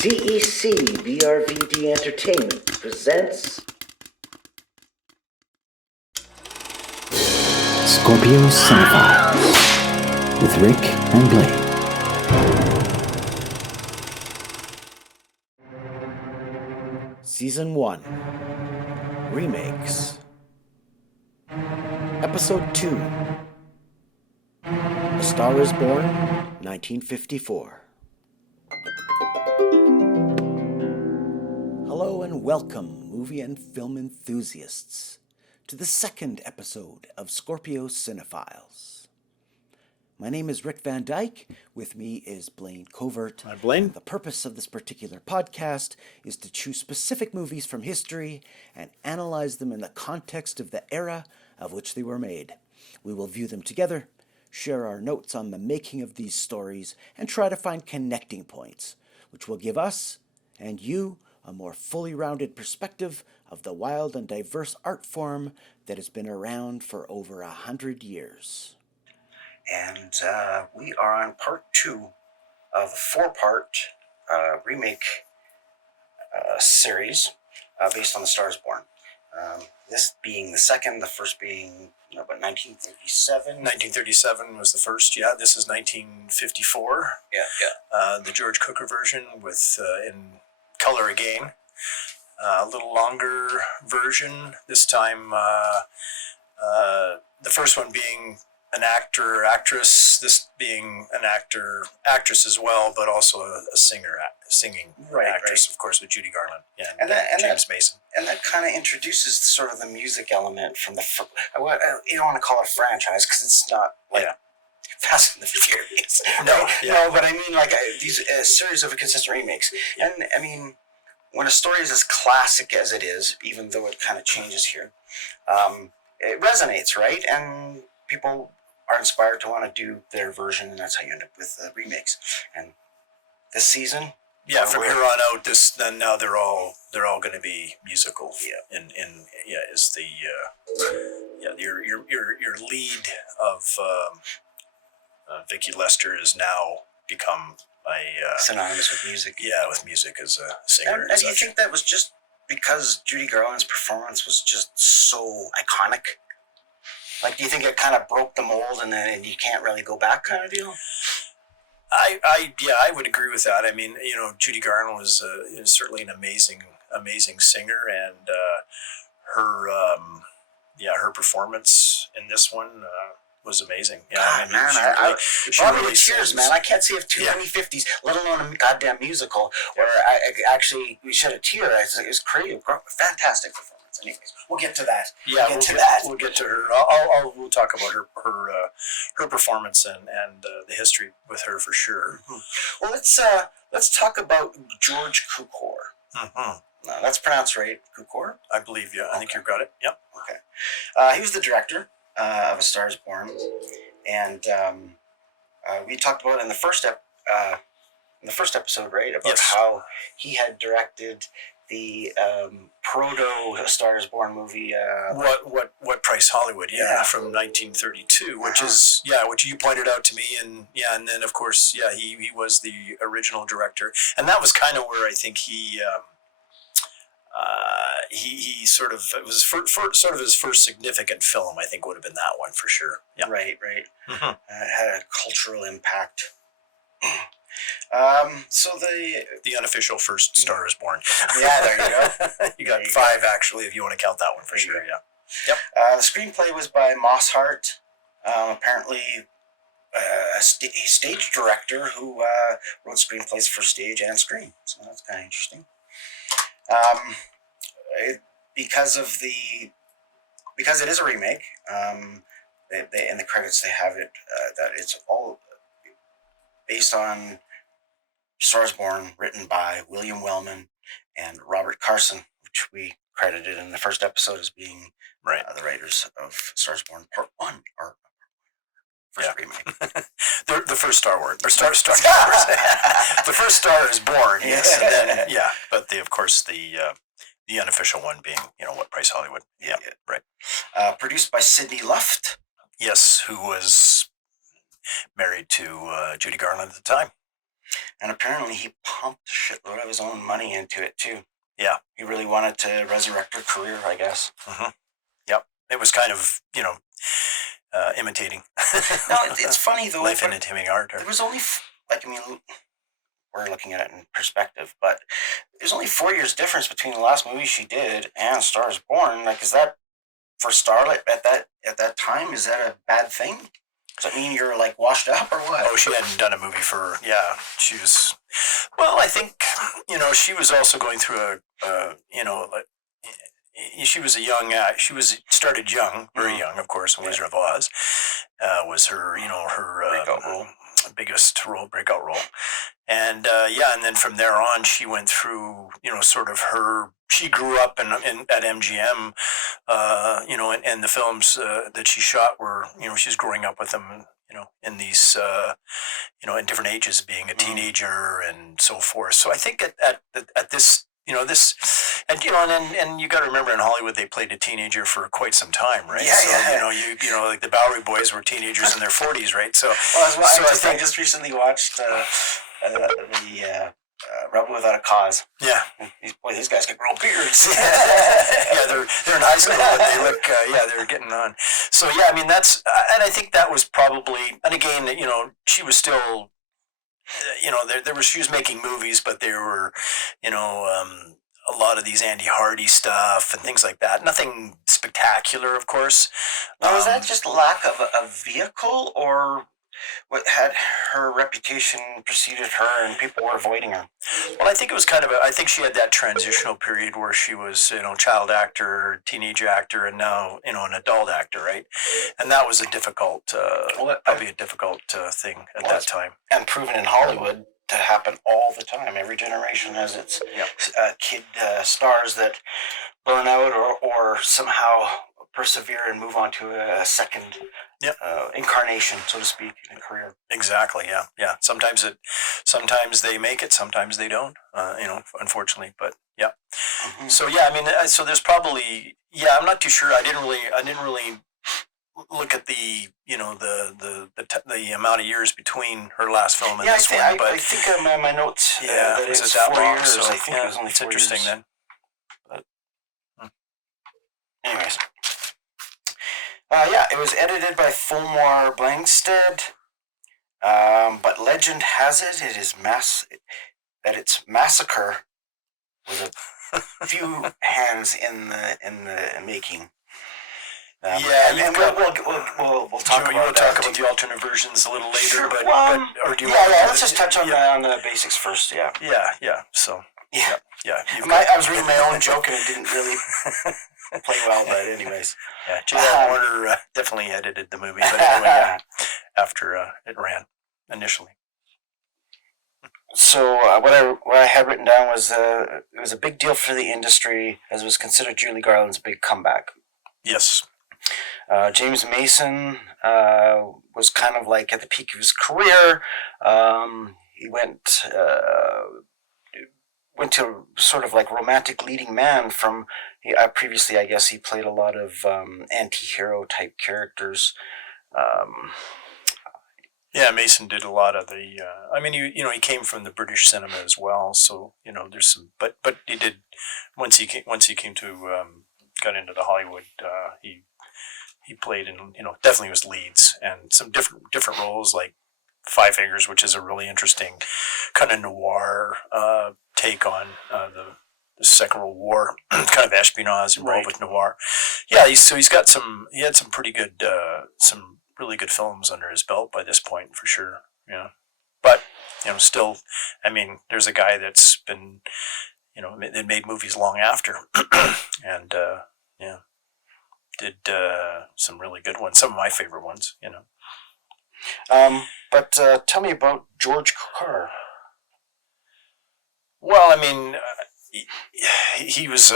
CEC BRVD Entertainment presents Scorpio Cinephiles with Rick and Blaine. Season 1 Remakes Episode 2 A Star is Born, 1954. Hello and welcome, movie and film enthusiasts, to the second episode of Scorpio Cinephiles. My name is Rick Van Dyke. With me is Blaine Covert. Hi, Blaine. And the purpose of this particular podcast is to choose specific movies from history and analyze them in the context of the era of which they were made. We will view them together, share our notes on the making of these stories, and try to find connecting points, which will give us and you a more fully rounded perspective of the wild and diverse art form that has been around for over 100 years. And we are on part 2 of the 4-part remake series based on The Star is Born. This being the second, the first being, 1937? 1937 was the first, yeah. This is 1954. Yeah. The George Cukor version with in color again. A little longer version. This time, the first one being an actor, actress, this being an actor, actress as well, but also a singer, singing actress, right. Of course, with Judy Garland And James Mason. And that kind of introduces sort of the music element from the, you don't want to call it a franchise because it's not like Fast and the Furious. No, but I mean like these series of consistent remakes. Yeah. And I mean, when a story is as classic as it is, even though it kind of changes here, it resonates, right? And people are inspired to want to do their version, and that's how you end up with remakes. And this season, from here on out, now they're all going to be musical. Yeah, is the your lead of Vicki Lester is now become a synonymous with music. Yeah, with music as a singer. And do you think that was just because Judy Garland's performance was just so iconic? Like, do you think it kind of broke the mold and then you can't really go back kind of deal? I would agree with that. I mean, Judy Garland was certainly an amazing singer, and her performance in this one was amazing. Yeah, God, man, I brought me to tears, man. I can't see if too many 50s, let alone a goddamn musical, where we shed a tear. It was crazy, fantastic performance. Anyways, we'll get to that. Yeah, we'll get to her. We'll talk about her performance and the history with her for sure. Mm-hmm. Well, let's talk about George Cukor. Mm-hmm. No, that's pronounced right, Cukor? I believe, yeah. I think you've got it. Yep. Okay. He was the director of A Star is Born, and we talked about it in the first episode, right? About how he had directed the proto Star is Born movie. What Price Hollywood? Yeah, from 1932, which you pointed out to me, and then of course, he was the original director, and that was kind of where I think he sort of, it was sort of his first significant film. I think would have been that one for sure. Yeah, right. Mm-hmm. It had a cultural impact. So the unofficial first Star is Born. Yeah, there you go. You got 5 actually, if you want to count that one for sure. Yeah. Yep. The screenplay was by Moss Hart, apparently a stage director who wrote screenplays for stage and screen. So that's kind of interesting. Because it is a remake, they in the credits they have it that it's all based on Star is Born, written by William Wellman and Robert Carson, which we credited in the first episode as being the writers of Star is Born Part 1, or first remake. the first Star Wars, or Star Wars. The first Star is Born, yes, and then, but of course the unofficial one being, What Price Hollywood. Yeah. Right. Produced by Sidney Luft. Yes, who was married to Judy Garland at the time. And apparently he pumped a shitload of his own money into it too. Yeah. He really wanted to resurrect her career, I guess. Mm-hmm. Yep. It was kind of, imitating. No, it's funny though. Life imitating art. There was only, we're looking at it in perspective, but there's only 4 years difference between the last movie she did and *Star is Born*. Like, is that for Starlight at that time? Is that a bad thing? Does that mean you're like washed up or what? Oh, she hadn't done a movie for, she was, well, I think, she was also going through she was started young, very young, of course, in Wizard of Oz, was her, her Breakout role. biggest breakout role. And and then from there on, she went through, sort of she grew up at MGM, and the films that she shot were, she's growing up with them, in these, in different ages, being a teenager and so forth. So I think at this, this, and and you got to remember, in Hollywood they played a teenager for quite some time, right? So like the Bowery Boys were teenagers in their 40s, right? So I just recently watched the Rebel Without a Cause. Yeah, these guys can grow beards. yeah, they're in high school, but they look they're getting on. So yeah, I mean that's, and I think that was probably, and again, she was still. She was making movies, but there were, a lot of these Andy Hardy stuff and things like that. Nothing spectacular, of course. Now, was that just lack of a vehicle, or what had her reputation preceded her and people were avoiding her? Well, I think it was I think she had that transitional period where she was, child actor, teenage actor, and now, an adult actor, right? And that was a difficult, probably a difficult thing at that time. And proven in Hollywood to happen all the time. Every generation has its kid stars that burn out or somehow persevere and move on to a second incarnation, so to speak, in a career. Exactly. Yeah. Sometimes they make it, sometimes they don't. Unfortunately, but yeah. Mm-hmm. So yeah, I mean, so there's probably I'm not too sure. I didn't really look at the the amount of years between her last film and this one. But I think my notes. That it's that 4 long, years. so I think it was only it's 4 interesting years. then. But anyways. It was edited by Fulmar Blankstead, but legend has it that its massacre was a few hands in the making. And we'll talk about the alternate versions a little later. Sure, but or do you? Let's just touch on the basics first. Yeah. So I was reading my own joke and it didn't really play well, but anyways. Yeah, J.R. Warner definitely edited the movie, but anyway, after it ran initially. So what I had written down was it was a big deal for the industry, as it was considered Julie Garland's big comeback. Yes. James Mason was kind of like at the peak of his career. He went to sort of like romantic leading man from previously, I guess he played a lot of anti-hero type characters. Mason did a lot of the. He came from the British cinema as well, so there's some. But he did once he came to got into the Hollywood. He played in definitely was leads and some different roles like Five Fingers, which is a really interesting kind of noir take on the Second World War, kind of espionage involved with noir. Yeah, he's got he had some pretty good, some really good films under his belt by this point for sure. Yeah, but still, I mean, there's a guy that's been, that made movies long after, and did some really good ones. Some of my favorite ones, But tell me about George Cukor. Well, I mean, he was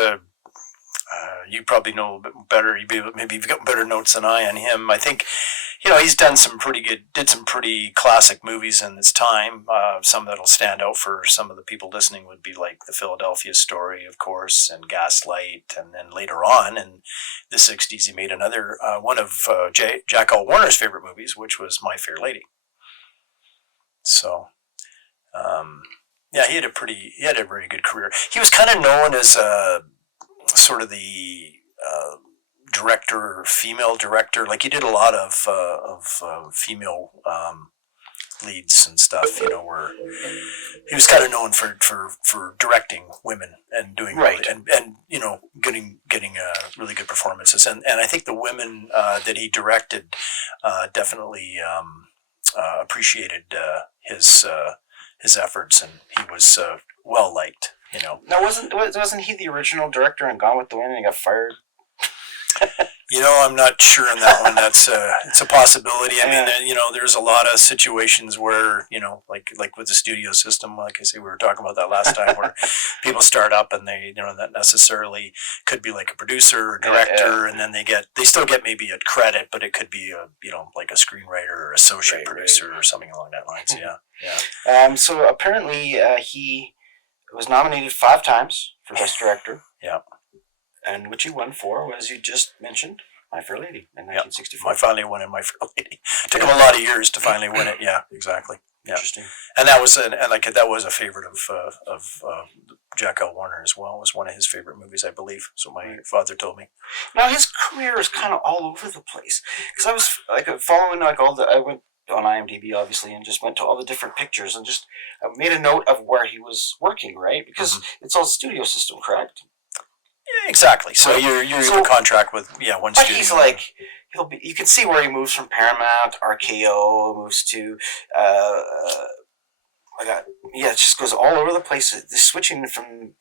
you probably know a bit better. Maybe you've got better notes than I on him. I think, he's did some pretty classic movies in his time. Some that'll stand out for some of the people listening would be like The Philadelphia Story, of course, and Gaslight. And then later on in the 60s, he made another, one of Jack L. Warner's favorite movies, which was My Fair Lady. So, he had a very good career. He was kind of known as sort of the female director. Like he did a lot of female leads and stuff. Where he was kind of known for directing women and doing Right. and getting really good performances. And I think the women that he directed definitely appreciated his efforts, and he was well liked. Now, wasn't he the original director in Gone with the Wind and he got fired? I'm not sure on that one. That's it's a possibility. I mean, there's a lot of situations where, like with the studio system, like I say, we were talking about that last time, where people start up and they, that necessarily could be like a producer or director, and then they still get maybe a credit, but it could be like a screenwriter or associate producer or something along that lines. Yeah. So apparently, he was nominated 5 times for Best Director. Yeah. And which he won for, as you just mentioned, My Fair Lady in 1964. I finally won in My Fair Lady. Took him a lot of years to finally win it. Yeah, exactly. Yeah. Interesting. And that was a favorite of Jack L. Warner as well. It was one of his favorite movies, I believe. So my father told me. Now his career is kind of all over the place, because I was following I went on IMDb obviously and just went to all the different pictures and just made a note of where he was working, right? Because it's all studio system, correct? Yeah, exactly. So you're in contract with one studio. But he's you can see where he moves from Paramount, RKO, moves to it just goes all over the place. Just switching from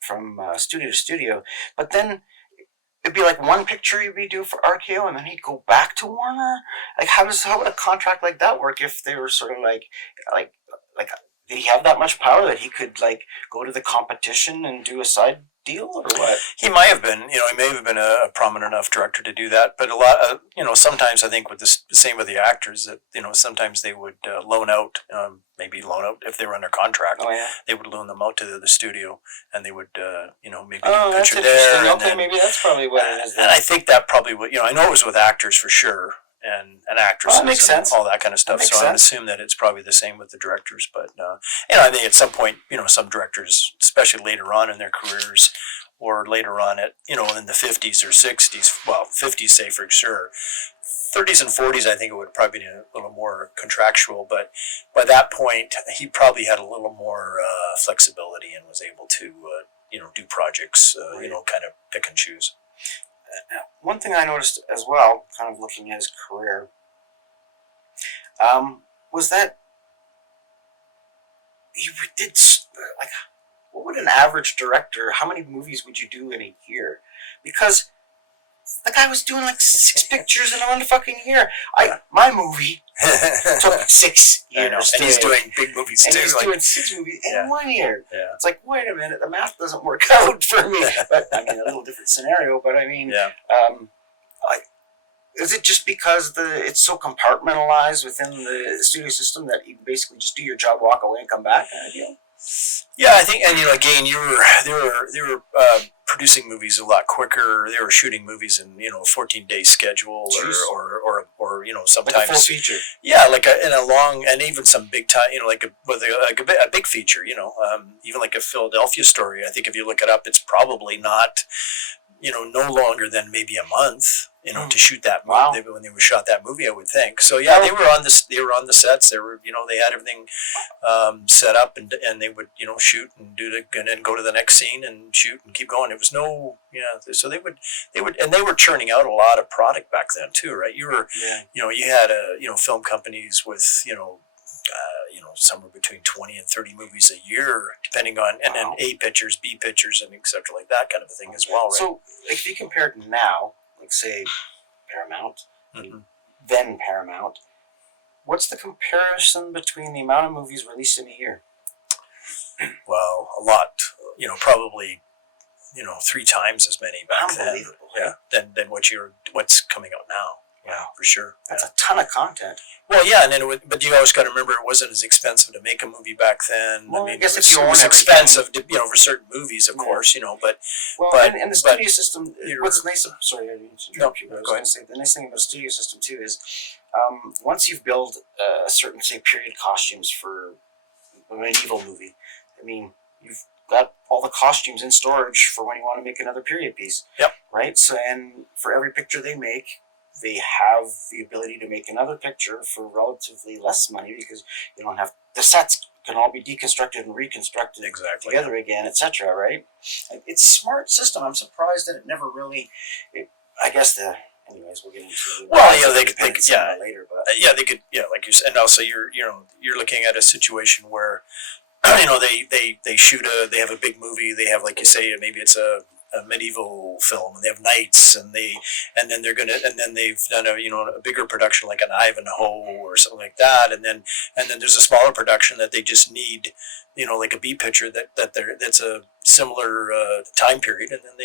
studio to studio. But then it'd be like one picture he'd do for RKO, and then he'd go back to Warner. Like how would a contract like that work if they were sort of like did he have that much power that he could go to the competition and do a side deal, or what? He might have been. He may have been a prominent enough director to do that. But a lot, sometimes I think with the same with the actors that sometimes they would loan out if they were under contract. Oh yeah. They would loan them out to the studio, and they would maybe Oh, do a that's picture interesting. there. Okay, maybe that's probably what it is. And I think that probably would. I know it was with actors for sure. And actresses that makes and sense. all that kind of stuff. That makes So I would sense. assume that it's probably the same with the directors. But I think at some point, some directors, especially later on in their careers, or later on in the 50s or 60s, well, 50s say for sure. 30s and 40s, I think it would probably be a little more contractual. But by that point, he probably had a little more flexibility and was able to do projects, kind of pick and choose. One thing I noticed as well, kind of looking at his career, was that he did what would an average director? How many movies would you do in a year? Because the guy was doing 6 pictures in 1 fucking year. My movie took 6 years, and he's doing big movies and too. he's doing 6 movies in 1 year. Yeah. It's like, wait a minute, the math doesn't work out for me. But I mean, a little different scenario. But I mean, is it just because it's so compartmentalized within the studio system that you basically just do your job, walk away, and come back kind of deal? Yeah, I think, and again, they were producing movies a lot quicker. They were shooting movies in a 14-day schedule, or sometimes like a full feature. Yeah, in a long, and even some big time, a big feature. Even like a Philadelphia Story. I think if you look it up, it's probably not no longer than maybe a month. To shoot that movie. Wow. When they shot that movie, I would think. So yeah, they were on the sets. They were, they had everything set up, and they would, shoot and and then go to the next scene and shoot and keep going. It was so they would, and they were churning out a lot of product back then too, right? You were, you had film companies with, somewhere between 20 and 30 movies a year, depending on, and then A pictures, B pictures, and et cetera, like that kind of a thing as well, right? So if you compared now, say Paramount, then Paramount, what's the comparison between the amount of movies released in a year? Well, a lot. Probably 3 times as many back then. Unbelievable. Yeah. Than what's coming out now. Yeah, for sure. That's a ton of content. Well, yeah, and then but you always got to remember it wasn't as expensive to make a movie back then. Well, I guess it if you own was everything. expensive, for certain movies, of course, but. Well, but, and the studio system, what's nice, sorry, I didn't interrupt you, but I was go going to say, the nice thing about a studio system too is, once you've built a certain, say, period costumes for a medieval movie, I mean, you've got all the costumes in storage for when you want to make another period piece. Yep. Right? So, and for every picture they make, they have the ability to make another picture for relatively less money because you don't have the sets can all be deconstructed and reconstructed together again, etc. Right? It's a smart system. I'm surprised that it never really. I guess anyways, we'll get into it. Well, they could later, but they could, like you said, and also you're looking at a situation where they shoot they have a big movie, they have, like you say, maybe it's a medieval film, and they have knights, and then they've done a bigger production like an Ivanhoe or something like that, and then there's a smaller production that they just need, like a B picture that's a similar time period, and then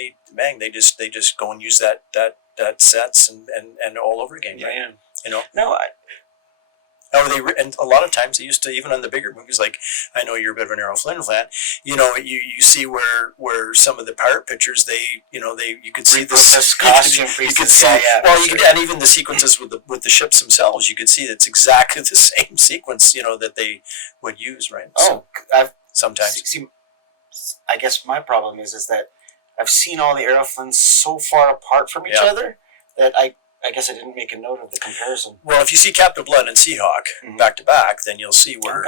they just go and use that sets and all over again. Yeah. No, and a lot of times they used to, even on the bigger movies, like I know you're a bit of an Errol Flynn fan, you see where some of the pirate pictures you could see this costume you could see and even the sequences with the ships themselves, you could see it's exactly the same sequence that they would use, right? Sometimes I guess my problem is that I've seen all the Errol Flynns so far apart from each other that I guess I didn't make a note of the comparison. Well, if you see Captain Blood and Seahawk back to back, then you'll see where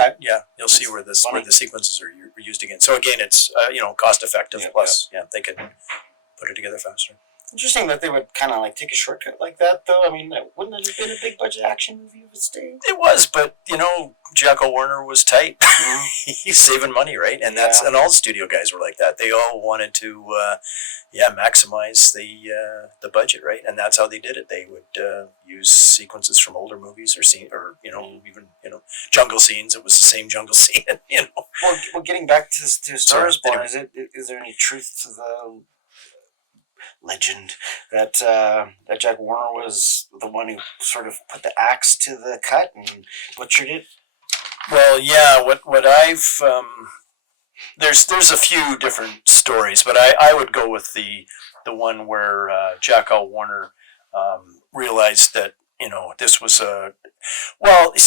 see where the sequences are used again. So again, it's cost effective. Plus, they can put it together faster. Interesting that they would kind of like take a shortcut like that, though. I mean, wouldn't it have been a big budget action movie if it stayed? It was, but Jacko Warner was tight. He's saving money, right? And and all the studio guys were like that. They all wanted to, maximize the budget, right? And that's how they did it. They would use sequences from older movies even jungle scenes. It was the same jungle scene, Well, getting back to Star is Born, is there any truth to the legend that Jack Warner was the one who sort of put the axe to the cut and butchered it? Well, yeah. What I've there's a few different stories, but I would go with the one where Jack L. Warner realized that this was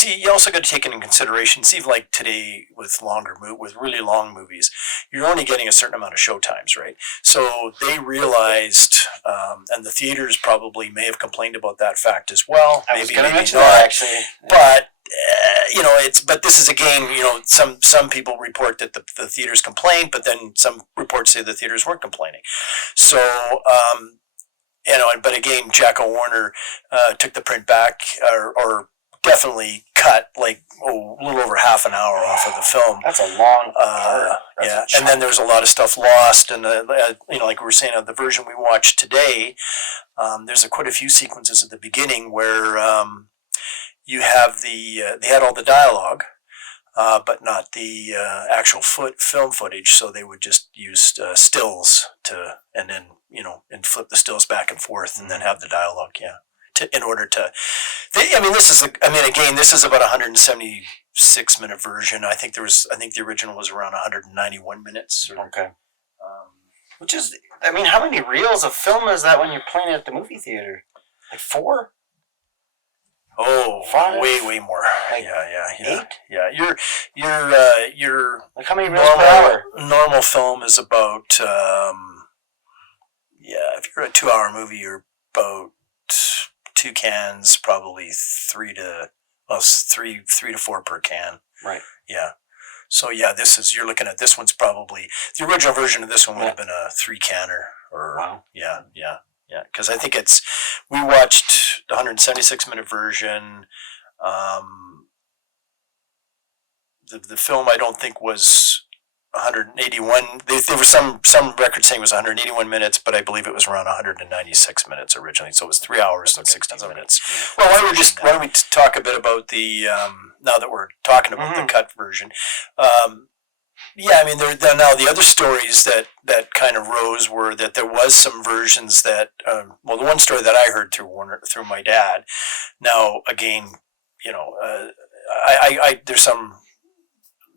you also got to take into consideration, see, like today with really long movies, you're only getting a certain amount of show times, right? So they realized, and the theaters probably may have complained about that fact as well. I was going to mention that, actually. But, but this is again, some people report that the theaters complained, but then some reports say the theaters weren't complaining. So, but again, Jacko Warner took the print back, or definly cut a little over half an hour off of the film. That's a long part. And then there's a lot of stuff lost, and like we were saying, the version we watched today, there's quite a few sequences at the beginning where you have they had all the dialogue, but not the actual film footage. So they would just use stills and then and flip the stills back and forth, and then have the dialogue. In order to, this is about 176-minute version. I think the original was around 191 minutes. Okay. Which is, how many reels of film is that when you're playing it at the movie theater? Like 4? Oh, 5? way more. Like 8? Yeah. Your like how many reels per hour? Normal film is about if you're a 2-hour movie, you're about 2 cans, probably 3 to 4 per can. Right. Yeah. So you're looking at this one's probably the original version of this one would have been a 3-canner or wow. Yeah. Because I think we watched the 176-minute version. The film I don't think was 181. There was some records saying it was 181 minutes, but I believe it was around 196 minutes originally. So it was 3 hours and 16 minutes. Well, why don't we talk a bit about the now that we're talking about the cut version? Now the other stories that kind of rose were that there was some versions that the one story that I heard through my dad. Now again, there's some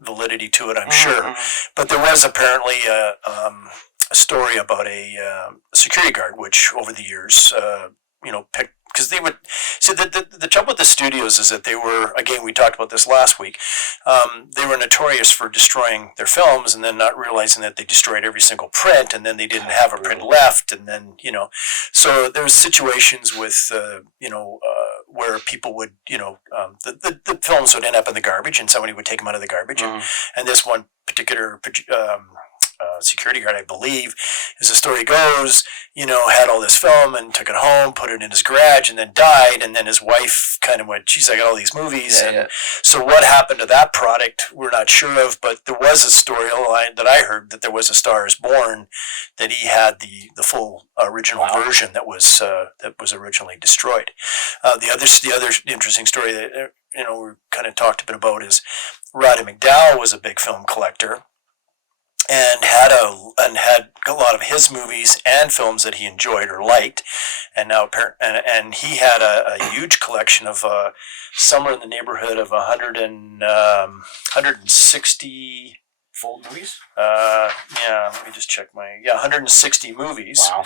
validity to it, I'm sure, but there was apparently a story about a security guard which over the years because they would see the trouble with the studios is that they were, again, we talked about this last week, they were notorious for destroying their films and then not realizing that they destroyed every single print, and then they didn't have a print left, and then so there was situations with where people would the films would end up in the garbage and somebody would take them out of the garbage, and this one particular security guard, I believe, as the story goes, had all this film and took it home, put it in his garage, and then died. And then his wife kind of went, geez, I got all these movies. So what happened to that product, we're not sure of, but there was a storyline that I heard that there was A Star is Born, that he had the full original version that was originally destroyed. The other interesting story that we kind of talked a bit about is Roddy McDowall was a big film collector, and had a lot of his movies and films that he enjoyed or liked, and he had a huge collection of somewhere in the neighborhood of 160 full movies. Let me just check 160 movies. Wow.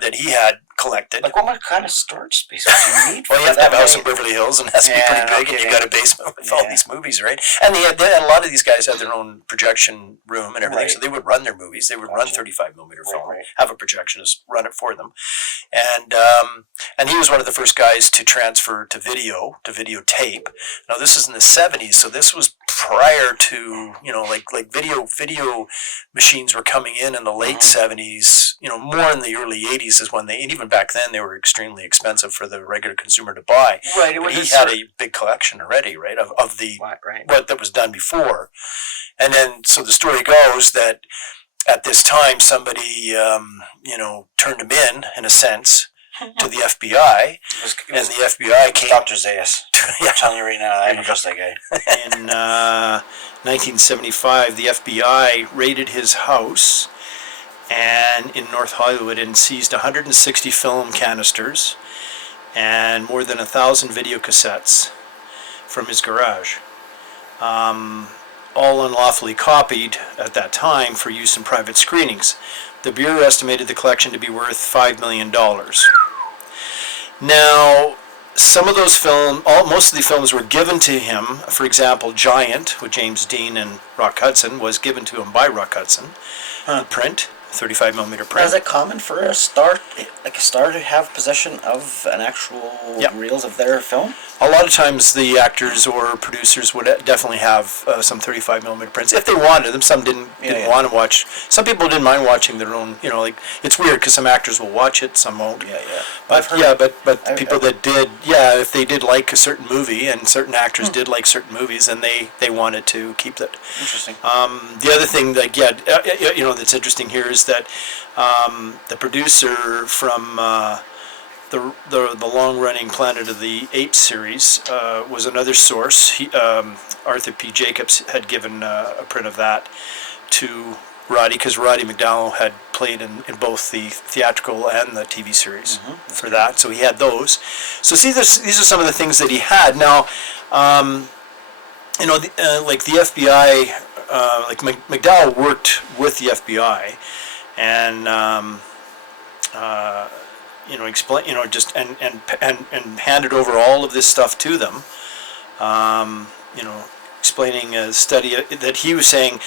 That he had collected. Like, what kind of storage space would you need? Well, you have to have a house in Beverly Hills, and it has to be pretty big, and you got a basement with all these movies, right? And a lot of these guys had their own projection room and everything, so they would run their movies. They would run 35 millimeter film, have a projectionist run it for them, and he was one of the first guys to transfer to videotape. Now, this is in the 70s, so this was prior to like video machines were coming in the late 70s. More in the early 80s is when and even back then they were extremely expensive for the regular consumer to buy. Right. But he had a big collection already, right, of what that was done before. And then so the story goes that at this time somebody turned him in a sense, to the FBI, and the FBI came. Dr. Zayas. Yeah. I'm telling you right now, I don't trust that guy. In 1975, the FBI raided his house and in North Hollywood and seized 160 film canisters and more than 1,000 video cassettes from his garage, all unlawfully copied at that time for use in private screenings. The Bureau estimated the collection to be worth $5 million. Now, some of those most of the films were given to him. For example, Giant with James Dean and Rock Hudson was given to him by Rock Hudson. Print, 35 millimeter print. Is it common for a star to have possession of an actual reels of their film? A lot of times the actors or producers would definitely have some 35 millimeter prints if they wanted them. Some didn't want to watch. Some people didn't mind watching their own. It's weird because some actors will watch it, some won't. But people that did, if they did like a certain movie and certain actors did like certain movies, and they wanted to keep that. Interesting. The other thing that that's interesting here is that the producer from the long-running Planet of the Apes series was another source. Arthur P. Jacobs had given a print of that to Roddy, because Roddy McDowall had played in both the theatrical and the TV series for that, so he had those. So see, these are some of the things that he had. Now, like the FBI, like McDowall worked with the FBI, and explain, just and handed over all of this stuff to them. Explaining a study that he was saying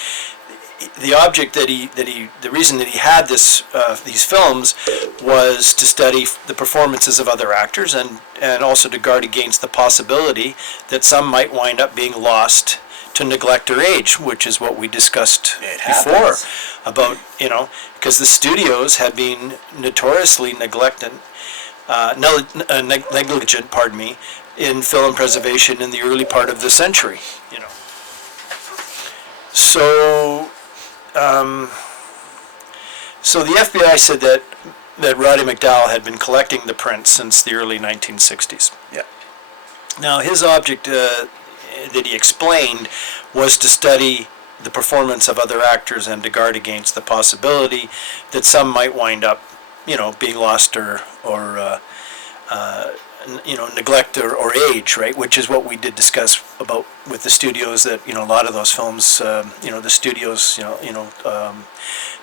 the object the reason that he had these films was to study the performances of other actors and also to guard against the possibility that some might wind up being lost to neglect or age, which is what we discussed before about, because the studios have been notoriously negligent, in film preservation in the early part of the century, So, so the FBI said that Roddy McDowall had been collecting the prints since the early 1960s. Yeah. Now, his object that he explained was to study the performance of other actors and to guard against the possibility that some might wind up, being lost or neglect or age, right? Which is what we did discuss about with the studios, that a lot of those films, the studios,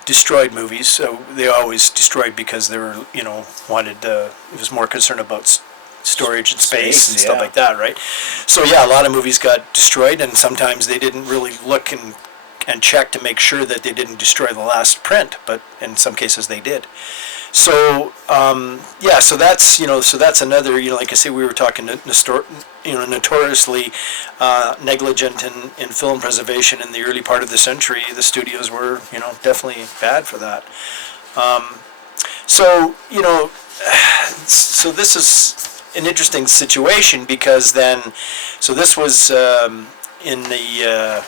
destroyed movies. So they always destroyed because they were, wanted. It was more concerned about storage and space and stuff like that, right? So yeah, a lot of movies got destroyed, and sometimes they didn't really look and check to make sure that they didn't destroy the last print, but in some cases they did. So so that's another, like I say, we were talking notoriously negligent in film preservation in the early part of the century. The studios were definitely bad for that. So this is an interesting situation, because this was in the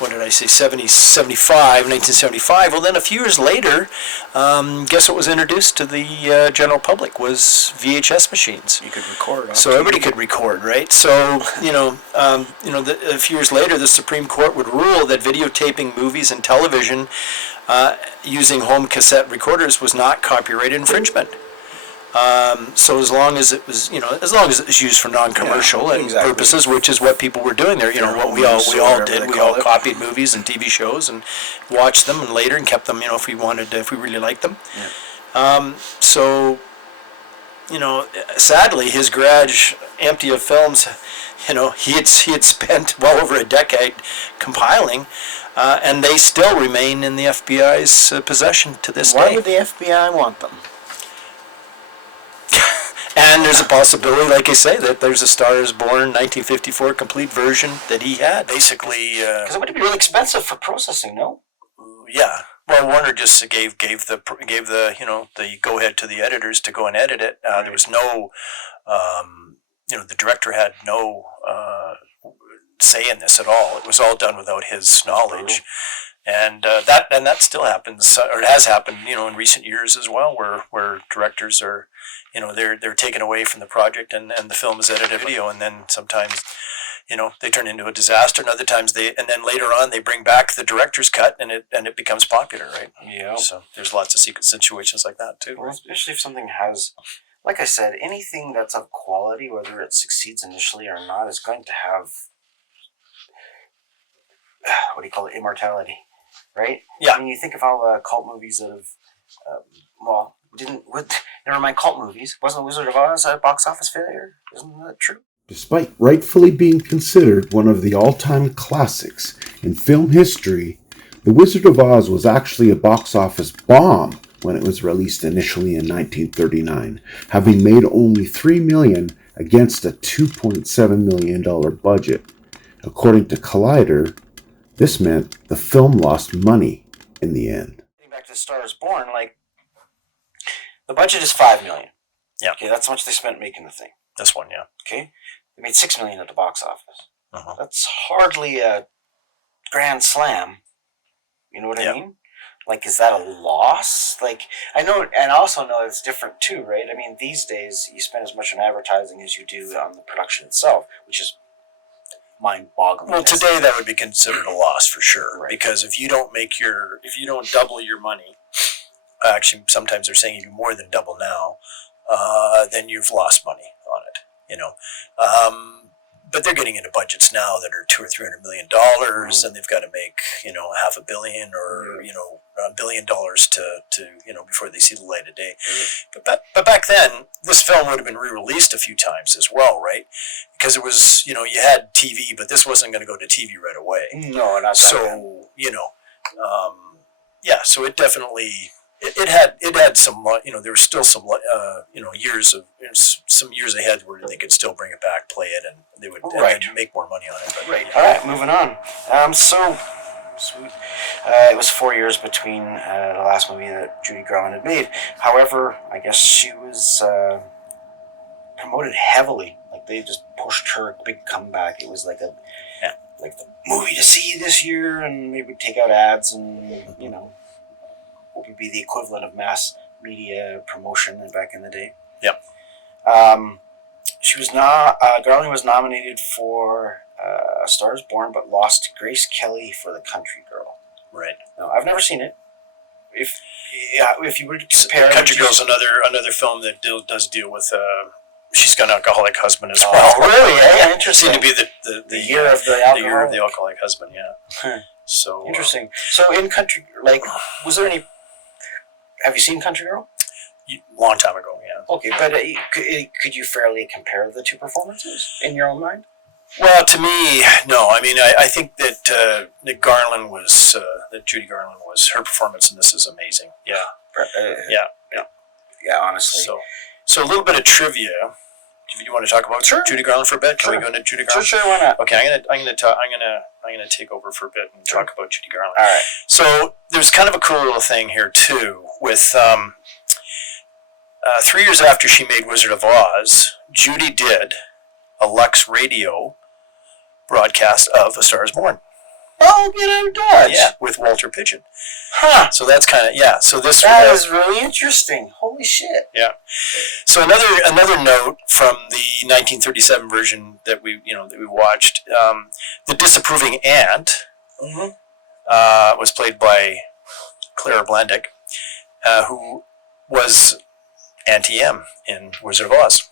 1975. Well, then a few years later, guess what was introduced to the general public was VHS machines. You could record. So everybody could record, right? So, a few years later, the Supreme Court would rule that videotaping movies and television using home cassette recorders was not copyright infringement. So as long as it was, used for non-commercial purposes, which is what people were doing there. What we all did. We all copied movies and TV shows and watched them, and later and kept them. If we really liked them. Yeah. Sadly, his garage empty of films. He had spent well over a decade compiling, and they still remain in the FBI's possession to this day. Why would the FBI want them? And there's a possibility, like I say, that there's a Star is Born 1954 complete version that he had. Basically, because it would be really expensive for processing, no? Yeah. Well, Warner just gave the go ahead to the editors to go and edit it. There was no, the director had no say in this at all. It was all done without his knowledge. And that still happens, or has happened, in recent years as well, where directors are, they're taken away from the project, and the film is edited video, and then sometimes, they turn into a disaster, and other times and then later on they bring back the director's cut, and it becomes popular, right? Yeah. So there's lots of secret situations like that too. Well, especially if something has, like I said, anything that's of quality, whether it succeeds initially or not, is going to have, immortality. Right? Yeah. I mean, you think of all the cult movies that have, never mind cult movies. Wasn't Wizard of Oz a box office failure? Isn't that true? Despite rightfully being considered one of the all-time classics in film history, The Wizard of Oz was actually a box office bomb when it was released initially in 1939, having made only $3 million against a $2.7 million budget. According to Collider, this meant the film lost money in the end. Getting back to Star is Born, the budget is $5 million. Yeah. Okay, that's how much they spent making the thing. This one, yeah. Okay, they made $6 million at the box office. Uh-huh. That's hardly a grand slam. You know what I mean? Is that a loss? I know, and I also know it's different too, right? I mean, these days you spend as much on advertising as you do on the production itself, which is mind-boggling. Well, today that would be considered a loss for sure, right? Because if you don't double your money, actually sometimes they're saying even more than double now, then you've lost money on it. But they're getting into budgets now that are $200 or $300 million, and they've got to make $500 million or $1 billion to before they see the light of day. But back then, this film would have been re-released a few times as well, right? Because it was you had TV, but this wasn't going to go to TV right away. No, not so so it definitely. It had some there was still some years of some years ahead where they could still bring it back, play it, and they would make more money on it. But, right. All right, moving on. So sweet. It was 4 years between the last movie that Judy Garland had made. However, I guess she was promoted heavily. They just pushed her big comeback. It was like the movie to see this year, and maybe take out ads and what would be the equivalent of mass media promotion back in the day. Yep. She was not. Garland was nominated for A Star Is Born, but lost to Grace Kelly for The Country Girl. Right. No, I've never seen it. If you were to compare, Country Girl's another film that does deal with she's got an alcoholic husband as well. Oh, really? Yeah, interesting. Seemed to be the year of the the year of alcoholic. the alcoholic husband. Yeah. So Interesting. So in Country, like, was there any? Have you seen Country Girl? long time ago. Yeah. Okay, but could you fairly compare the two performances in your own mind? Well, to me, no. I mean, I think that Garland was that Judy Garland was her performance in this is amazing. Yeah. Yeah. Honestly. So a little bit of trivia. Do you want to talk about Judy Garland for a bit? Can we go into Judy Garland? Sure. Why not? Okay, I'm gonna take over for a bit and talk about Judy Garland. All right. So there's kind of a cool little thing here too. With 3 years after she made Wizard of Oz, Judy did a Lux Radio broadcast of A Star Is Born. Oh, get out of Dodge. Yeah, with Walter Pidgeon. Huh. So that's kind of So this That is really interesting. Holy shit. Yeah. So another note from the 1937 version that we watched, the disapproving aunt was played by Clara Blandick, who was Auntie M in Wizard of Oz.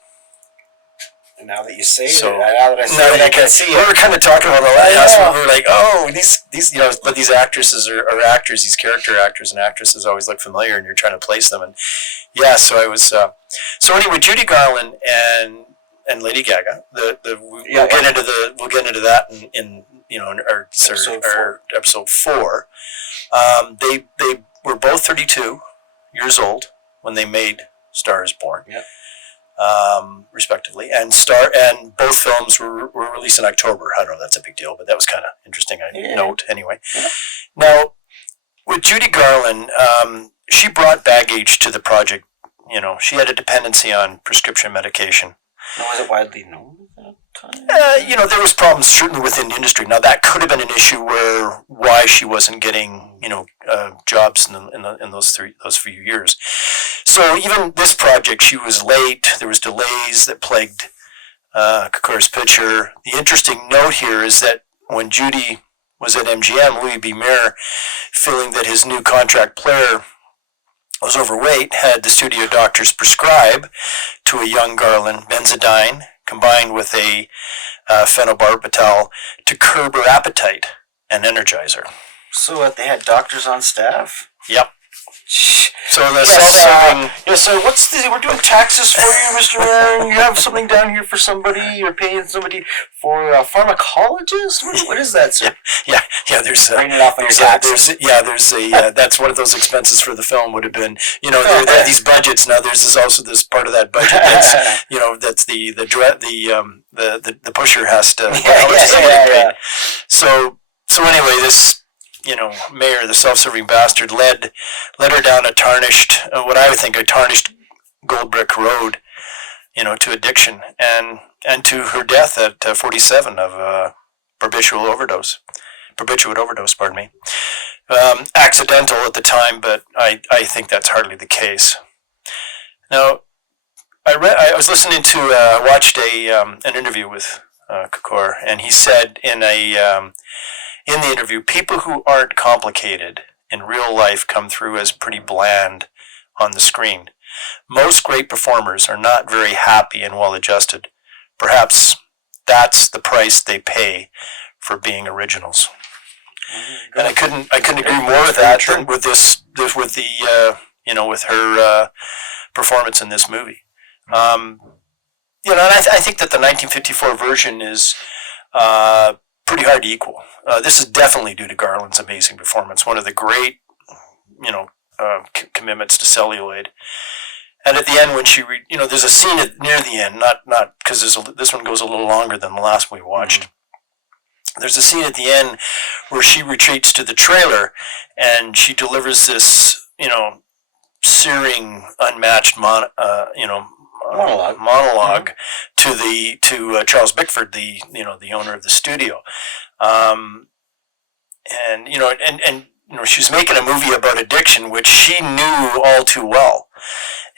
And now that you say it, I can see it. We were kind of talking about the last one. We were like, oh, these but these actresses are actors, these character actors and actresses always look familiar, and you're trying to place them. And so I was. So anyway, Judy Garland and Lady Gaga. We'll get into that in our episode 4. They were both 32 years old when they made Star Is Born. Yeah. Respectively, and both films were released in October. I don't know if that's a big deal, but that was kind of interesting. Note anyway. Yeah. Now, with Judy Garland, she brought baggage to the project. She had a dependency on prescription medication. Now, was it widely known at that time? There was problems certainly within the industry. Now, that could have been an issue why she wasn't getting jobs in those few years. So even this project, she was late. There was delays that plagued Cukor's picture. The interesting note here is that when Judy was at MGM, Louis B. Mayer, feeling that his new contract player was overweight, had the studio doctors prescribe to a young Garland Benzodine combined with a phenobarbital to curb her appetite and energize her. So they had doctors on staff? Yep. So the self-serving. So we're doing taxes for you, Mr. Mayor. You have something down here for somebody. You're paying somebody for a pharmacologist. What is that, sir? Yeah. There's bring it off on your taxes. There's a that's one of those expenses for the film would have been. There are these budgets now. There's also this part of that budget that's that's the pusher has to. Yeah. So anyway, this. Mayor, the self-serving bastard, led her down a tarnished, what I would think a tarnished gold brick road, to addiction and to her death at 47 of barbiturate overdose. Pardon me. Accidental at the time, but I think that's hardly the case. Now, I was listening to watched an interview with Cukor, and he said in the interview, people who aren't complicated in real life come through as pretty bland on the screen. Most great performers are not very happy and well-adjusted. Perhaps that's the price they pay for being originals. And I couldn't agree more with that than with with her performance in this movie. And I think that the 1954 version is pretty hard to equal. This is definitely due to Garland's amazing performance, one of the great, commitments to celluloid. And at the end, when she, there's a scene near the end, not because this one goes a little longer than the last one we watched. Mm-hmm. There's a scene at the end where she retreats to the trailer and she delivers this, searing, unmatched monologue to Charles Bickford, the owner of the studio, she was making a movie about addiction, which she knew all too well,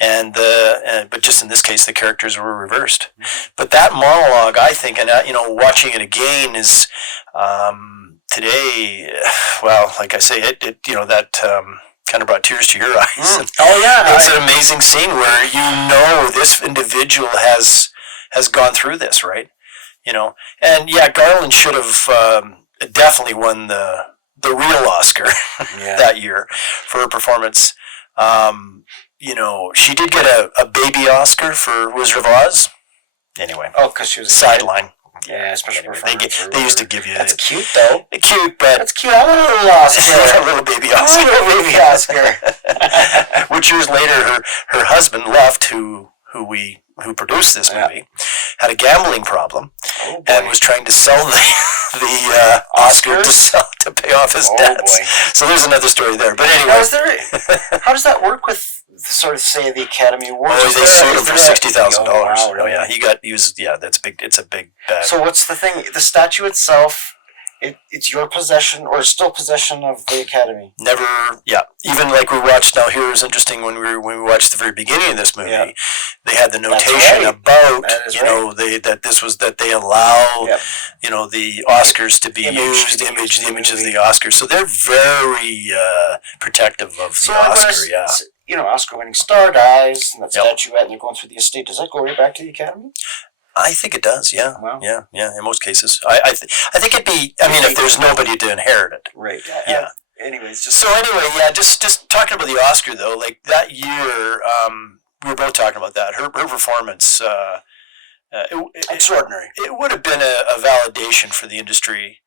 but just in this case, the characters were reversed. Mm-hmm. But that monologue, I think, and watching it again is today. Well, like I say, kind of brought tears to your eyes. Oh yeah, It's an amazing scene where this individual has gone through this, right? And Garland should have definitely won the real Oscar that year for her performance. She did get a baby Oscar for Wizard of Oz. Anyway, because she was a sideline. Yeah, special performance. They used to give you that's cute though. Cute, but that's cute. I want a little Oscar. A little baby Oscar. Little baby Oscar. Which years later, her husband left, who produced this movie, had a gambling problem and was trying to sell the Oscar to pay off his debts. Boy. So there's another story there. But anyway, how does that work with sort of say the Academy Awards? They sued him for $60,000. Wow, really? Oh yeah, that's big. It's a big. So what's the thing? The statue itself. It's your possession or still possession of the Academy? Never, Even like we watched now, here was interesting when we watched the very beginning of this movie, they had the notation about, that they allow, the Oscars to be used, the image of the Oscars. So they're very protective of the Oscar, Oscar-winning star dies, and that statuette, and they're going through the estate. Does that go right back to the Academy? I think it does, yeah. Wow. Yeah, in most cases. I think it'd be, if there's nobody to inherit it. Right. Yeah. Anyways, just talking about the Oscar, though, like that year, we were both talking about that. Her performance, extraordinary. It would have been a validation for the industry,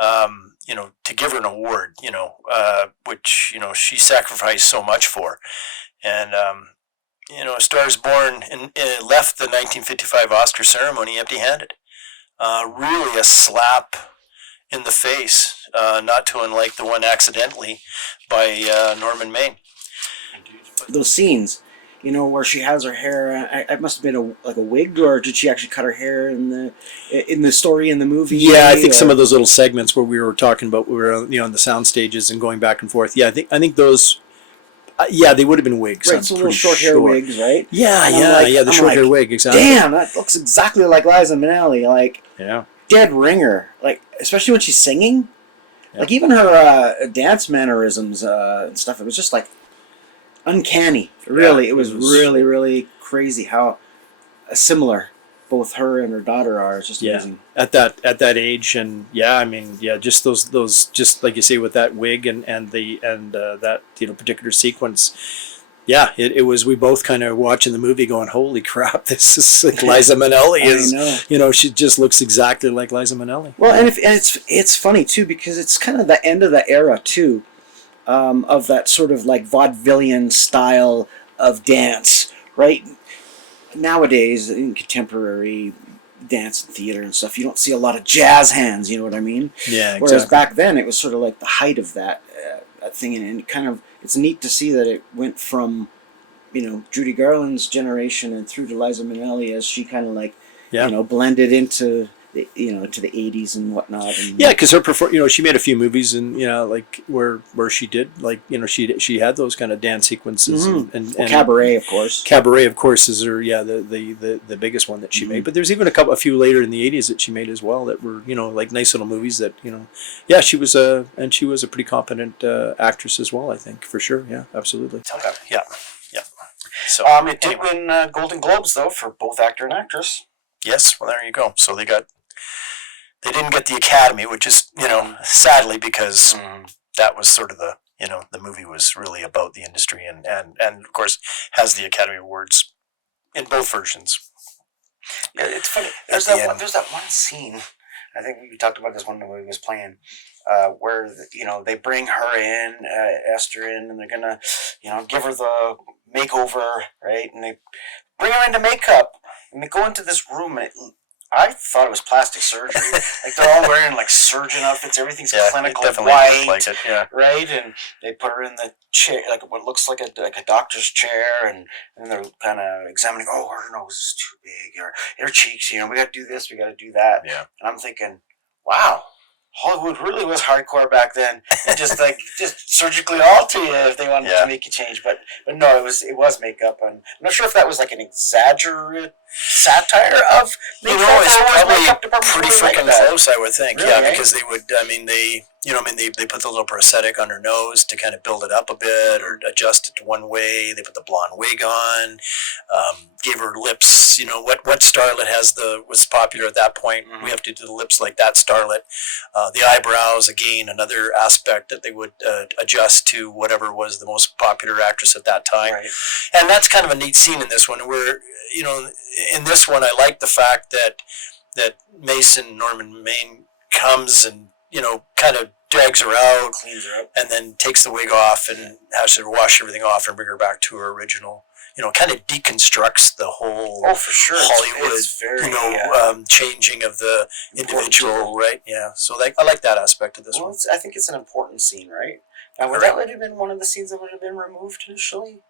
to give her an award, which, she sacrificed so much for. And, A Star is Born left the 1955 Oscar ceremony empty-handed. Really a slap in the face, not too unlike the one accidentally by Norman Main. Those scenes, where she has her hair, it must have been a wig, or did she actually cut her hair in the story in the movie? Yeah, I think some of those little segments where we were talking about, we were on the sound stages and going back and forth. Yeah, I think those. They would have been wigs. Right, so little short hair wigs, right? Yeah, the short hair wig, exactly. Damn, that looks exactly like Liza Minnelli, dead ringer, especially when she's singing. Yeah. Even her dance mannerisms and stuff, it was just uncanny. Really, it was really, really crazy how similar both her and her daughter are. It's just amazing. At that age, and just those just like you say with that wig and that particular sequence. Yeah, it was. We both kind of watching the movie, going, "Holy crap! This is like Liza Minnelli is." She just looks exactly like Liza Minnelli. Well, and it's funny too, because it's kind of the end of the era too, of that sort of vaudevillian style of dance, right? Nowadays, in contemporary dance and theater and stuff, you don't see a lot of jazz hands, you know what I mean? Yeah, exactly. Whereas back then, it was sort of the height of that thing, and kind of, it's neat to see that it went from, Judy Garland's generation and through to Liza Minnelli as she kind of blended into the, to the 80s and whatnot. And, because her she made a few movies and where she did she had those kind of dance sequences and Cabaret, of course. Cabaret, of course, is her the biggest one that she made. But there's even a few later in the 80s that she made as well that were nice little movies that she was a pretty competent actress as well, I think, for sure. Yeah, absolutely. Yeah. So it did win Golden Globes though for both actor and actress. Yes, well there you go. So they didn't get the Academy, which is, sadly, because that was sort of the movie was really about the industry and of course has the Academy Awards in both versions. Yeah, it's funny. There's that one scene, I think we talked about this when the movie was playing, where, they bring her in, Esther in, and they're going to, give her the makeover, right? And they bring her into makeup, and they go into this room, and I thought it was plastic surgery. They're all wearing surgeon outfits. Everything's clinical white, right? And they put her in the chair, what looks like a doctor's chair, and they're kind of examining. Oh, her nose is too big, or her cheeks. We got to do this, we got to do that. Yeah. And I'm thinking, wow, Hollywood really was hardcore back then. just surgically alter you if they wanted to make a change. But no, it was makeup, and I'm not sure if that was an exaggerate satire of You makeup, know, it's or was probably makeup department pretty really like freaking that? close, I would think. Really, Yeah, eh? because they would. I mean, they put the little prosthetic on her nose to kind of build it up a bit or adjust it to one way. They put the blonde wig on, gave her lips. You know, what starlet was popular at that point? We have to do the lips like that starlet. The eyebrows, again, another aspect that they would adjust to whatever was the most popular actress at that time. Right. And that's kind of a neat scene in this one where, you know, in this one, I like the fact that Norman Main comes and, you know, kind of drags her out, Cleans her up. and then takes the wig off and has to wash everything off and bring her back to her original, you know, kind of deconstructs the whole Oh, for sure. Hollywood, It's very, changing of the individual, important. right? Yeah. So I like that aspect of this Well, one. I think it's an important scene, right? Now, would Right. that have been one of the scenes that would have been removed initially?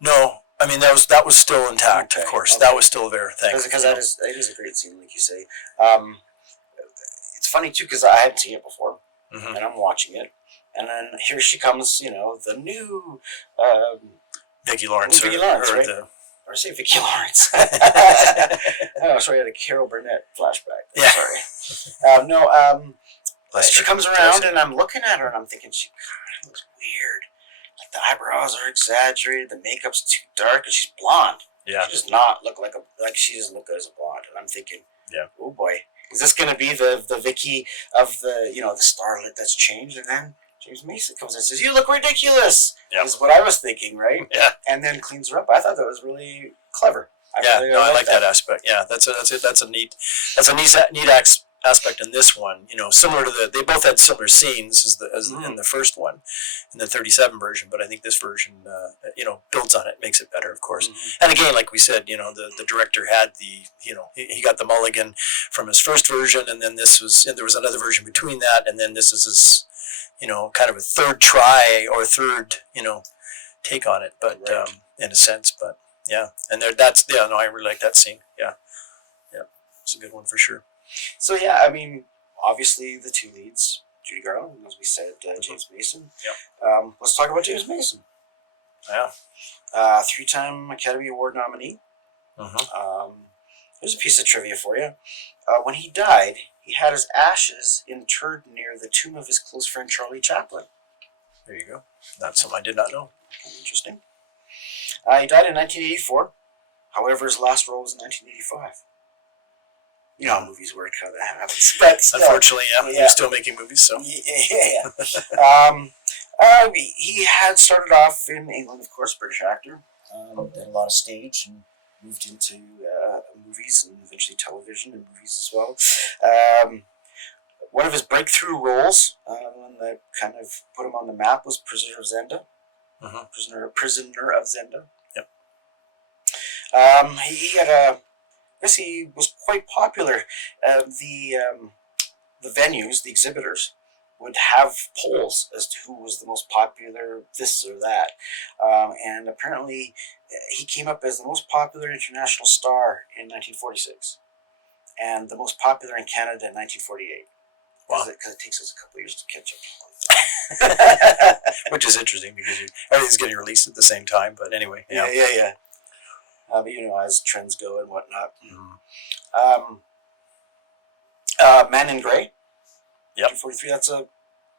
No, I mean, that was still intact, Okay, of course. okay. That was still there. Because that is a great scene, like you say. It's funny too because I hadn't seen it before, Mhm. and I'm watching it, and then here she comes, you know, the new, Vicki Lawrence, Vicki Lawrence, right? the or say Vicki Lawrence. Oh, sorry, I had a Carol Burnett flashback. Yeah. Sorry. Lester. She comes around, and I'm looking at her, and I'm thinking she kind of looks weird. Like the eyebrows are exaggerated, the makeup's too dark, and she's blonde. Yeah. She does not look she doesn't look good as a blonde. And I'm thinking, Yeah. oh boy, is this going to be the Vicky of the starlet that's changed? And then James Mason comes in and says, "You look ridiculous." Yep. Is what I was thinking, right? Yeah. And then cleans her up. I thought that was really clever. I like that aspect. Yeah, that's a neat aspect in this one. You know, similar to they both had similar scenes as in the first one, in the 37 version. But I think this version, builds on it, makes it better, of course. And again, like we said, you know, the director had he got the mulligan from his first version, and then there was another version between that, and then this is his, you know, kind of a third try or third, you know, take on it, but Right. in a sense, but. Yeah, and I really like that scene. Yeah, it's a good one for sure. So yeah, I mean, obviously the two leads, Judy Garland, and as we said, James Mason. Yep. Let's talk about James Mason. Yeah. 3-time Academy Award nominee. Mm-hmm. Here's a piece of trivia for you. When he died, he had his ashes interred near the tomb of his close friend Charlie Chaplin. There you go. That's something I did not know. Interesting. He died in 1984. However, his last role was in 1985. You know how movies work, how that happens. But still, Unfortunately, they're still making movies, so. Yeah. He had started off in England, of course, British actor. Did a lot of stage and moved into movies and eventually television and movies as well. One of his breakthrough roles, one that kind of put him on the map, was Prisoner of Zenda. Mm-hmm. Prisoner of Zenda. Yep. He had he was quite popular. The venues, the exhibitors, would have polls as to who was the most popular this or that. And apparently he came up as the most popular international star in 1946 and the most popular in Canada in 1948. Wow. Because it takes us a couple of years to catch up. Which is interesting because everything's getting released at the same time. But anyway, yeah. But you know, as trends go and whatnot. Mm-hmm. Man in Grey. Yep. 1943. That's a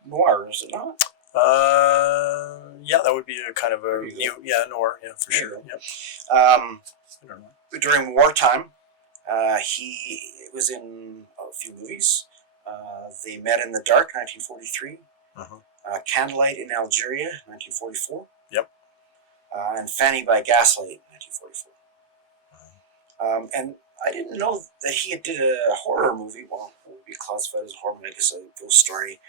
noir, is it not? Yeah, that would be a kind of a noir, yeah, for sure. Yep. I don't know. During wartime, he was in a few movies. They Met in the Dark, 1943. Candlelight in Algeria, 1944. Yep. And Fanny by Gaslight, 1944. And I didn't know that he did a horror movie. Well, it would be classified as a horror movie, I guess a ghost story.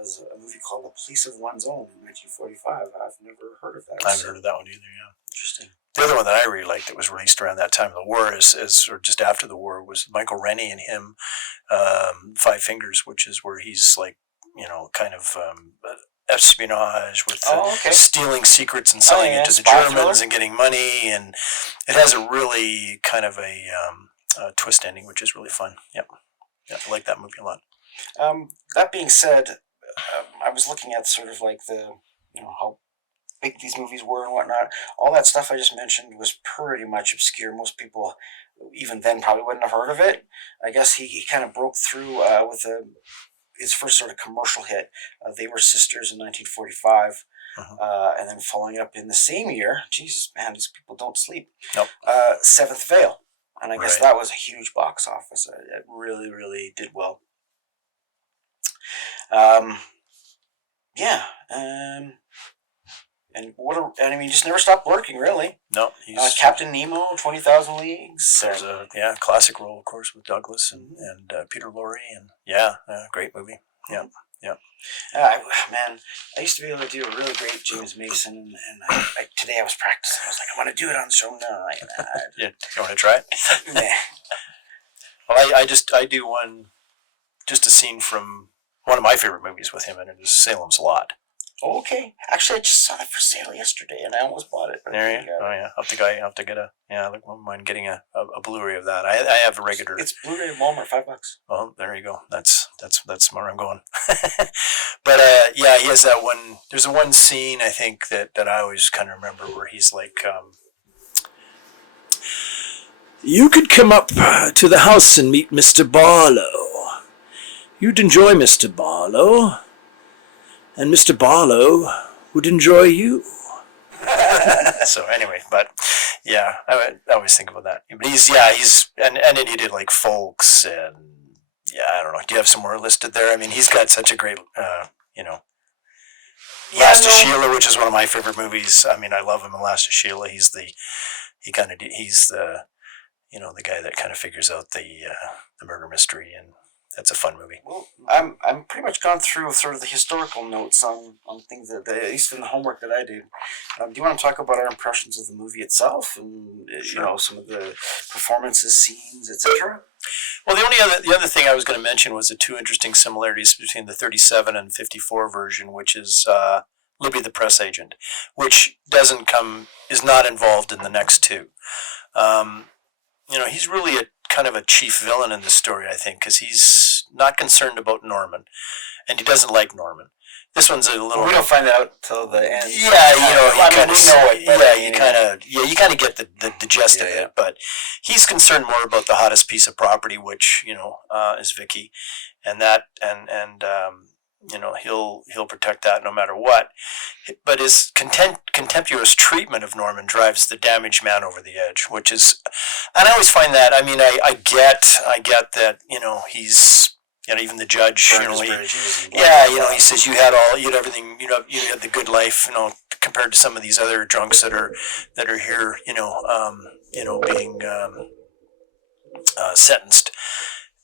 As a movie called The Police of One's Own in 1945. I've never heard of that. I haven't heard of that one either, yeah. Interesting. The other one that I really liked that was released around that time of the war or just after the war was Michael Rennie and him, Five Fingers, which is where he's like, you know, kind of espionage with stealing secrets and selling it to the Germans and getting money, and it has a really kind of a twist ending, which is really fun. Yep. Yeah, I like that movie a lot. That being said, I was looking at sort of like the, you know, how big these movies were and whatnot. All that stuff I just mentioned was pretty much obscure. Most people, even then, probably wouldn't have heard of it. I guess he kind of broke through with his first sort of commercial hit. They Were Sisters in 1945. And then following it up in the same year, Jesus, man, these people don't sleep. Nope. Seventh Veil. And I guess that was a huge box office. It really, really did well. And I mean, he just never stopped working, really. No, he's Captain Nemo, 20,000 Leagues. There's a classic role, of course, with Douglas and Peter Lorre, and great movie. Yeah. Man, I used to be able to do a really great James Mason, and today I was practicing. I was like, I want to do it on the show. No, You want to try it? Nah. Well, I do just a scene from one of my favorite movies with him, and it is Salem's Lot. Okay. Actually, I just saw that for sale yesterday, and I almost bought it. But There you go. Oh yeah, I'll have to get a I wouldn't mind getting a Blu-ray of that. I have a regular. It's Blu-ray at Walmart, $5. Well, there you go. That's where I'm going. But he has that one. There's a one scene I think that I always kind of remember where he's like, "You could come up to the house and meet Mr. Barlow. You'd enjoy Mr. Barlow, and Mr. Barlow would enjoy you." So anyway, but yeah, I always think about that. But he's and then he did like Folks, and I don't know. Do you have some more listed there? I mean, he's got such a great, Last of Sheila, which is one of my favorite movies. I mean, I love him in Last of Sheila. He's the guy that kind of figures out the murder mystery, and that's a fun movie. Well, I'm pretty much gone through sort of the historical notes on things that at least in the homework that I did. Do you want to talk about our impressions of the movie itself, and some of the performances, scenes, etc.? Well, the other thing I was going to mention was the two interesting similarities between the 37 and 54 version, which is Libby the press agent, which is not involved in the next two. He's really a kind of a chief villain in this story, I think, because he's not concerned about Norman, and he doesn't like Norman. This one's a little. We don't find out till the end. Yeah, you kind of get the gist of it, Yeah. but he's concerned more about the hottest piece of property, which is Vicky, and he'll protect that no matter what. But his contemptuous treatment of Norman drives the damaged man over the edge, which is, and I always find that. I mean, I get that. He's. Even the judge, he says you had everything, you had the good life, compared to some of these other drunks that are here, being sentenced,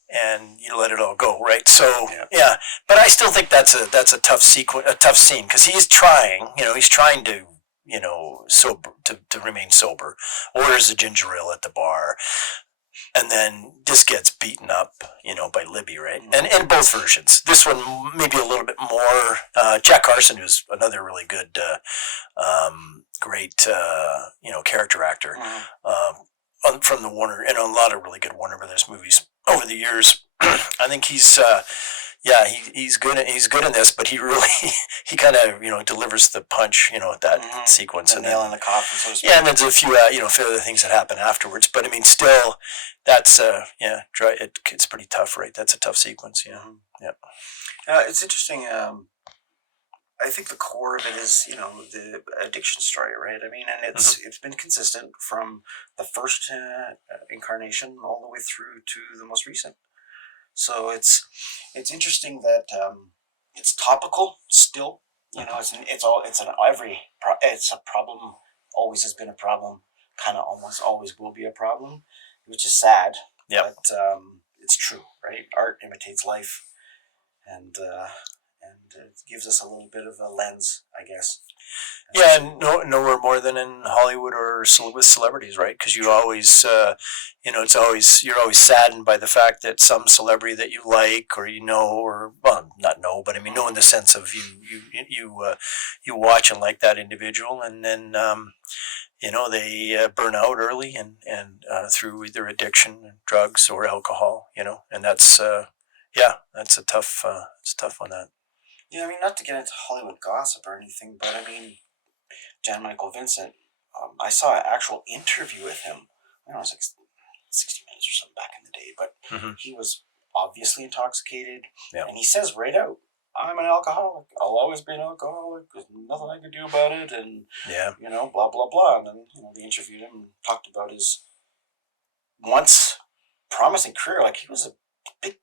and you let it all go, right? So but I still think that's a tough scene, because he's trying, to, sober to remain sober, orders a ginger ale at the bar. And then this gets beaten up, by Libby, right? And in both versions. This one maybe a little bit more. Jack Carson, who's another really good, great, character actor from the Warner, and a lot of really good Warner Brothers movies over the years. I think he's good in this, but he really kind of delivers the punch at that sequence, the and nail then, in the coffin, so to speak. and there's a few other things that happen afterwards, but I mean still that's it's pretty tough, right? That's a tough sequence. It's interesting. I think the core of it is the addiction story, right? I mean, and it's been consistent from the first incarnation all the way through to the most recent. So it's interesting that it's topical still. It's a problem. Always has been a problem. Kind of almost always will be a problem, which is sad. Yeah. But it's true, right? Art imitates life, and it gives us a little bit of a lens, I guess. Yeah, and nowhere more than in Hollywood or with celebrities, right? Because you always, you're always saddened by the fact that some celebrity that you like, or or not know, but I mean know in the sense of you watch and like that individual, and then they burn out early and through either addiction, drugs, or alcohol, and that's that's a tough one. That. Yeah, I mean, not to get into Hollywood gossip or anything, but I mean, Jan Michael Vincent, I saw an actual interview with him. I don't know, it was like 60 Minutes or something back in the day, but he was obviously intoxicated, and he says right out, "I'm an alcoholic. I'll always be an alcoholic. There's nothing I can do about it," and you know, blah blah blah. And then they interviewed him and talked about his once promising career. Like, he was a big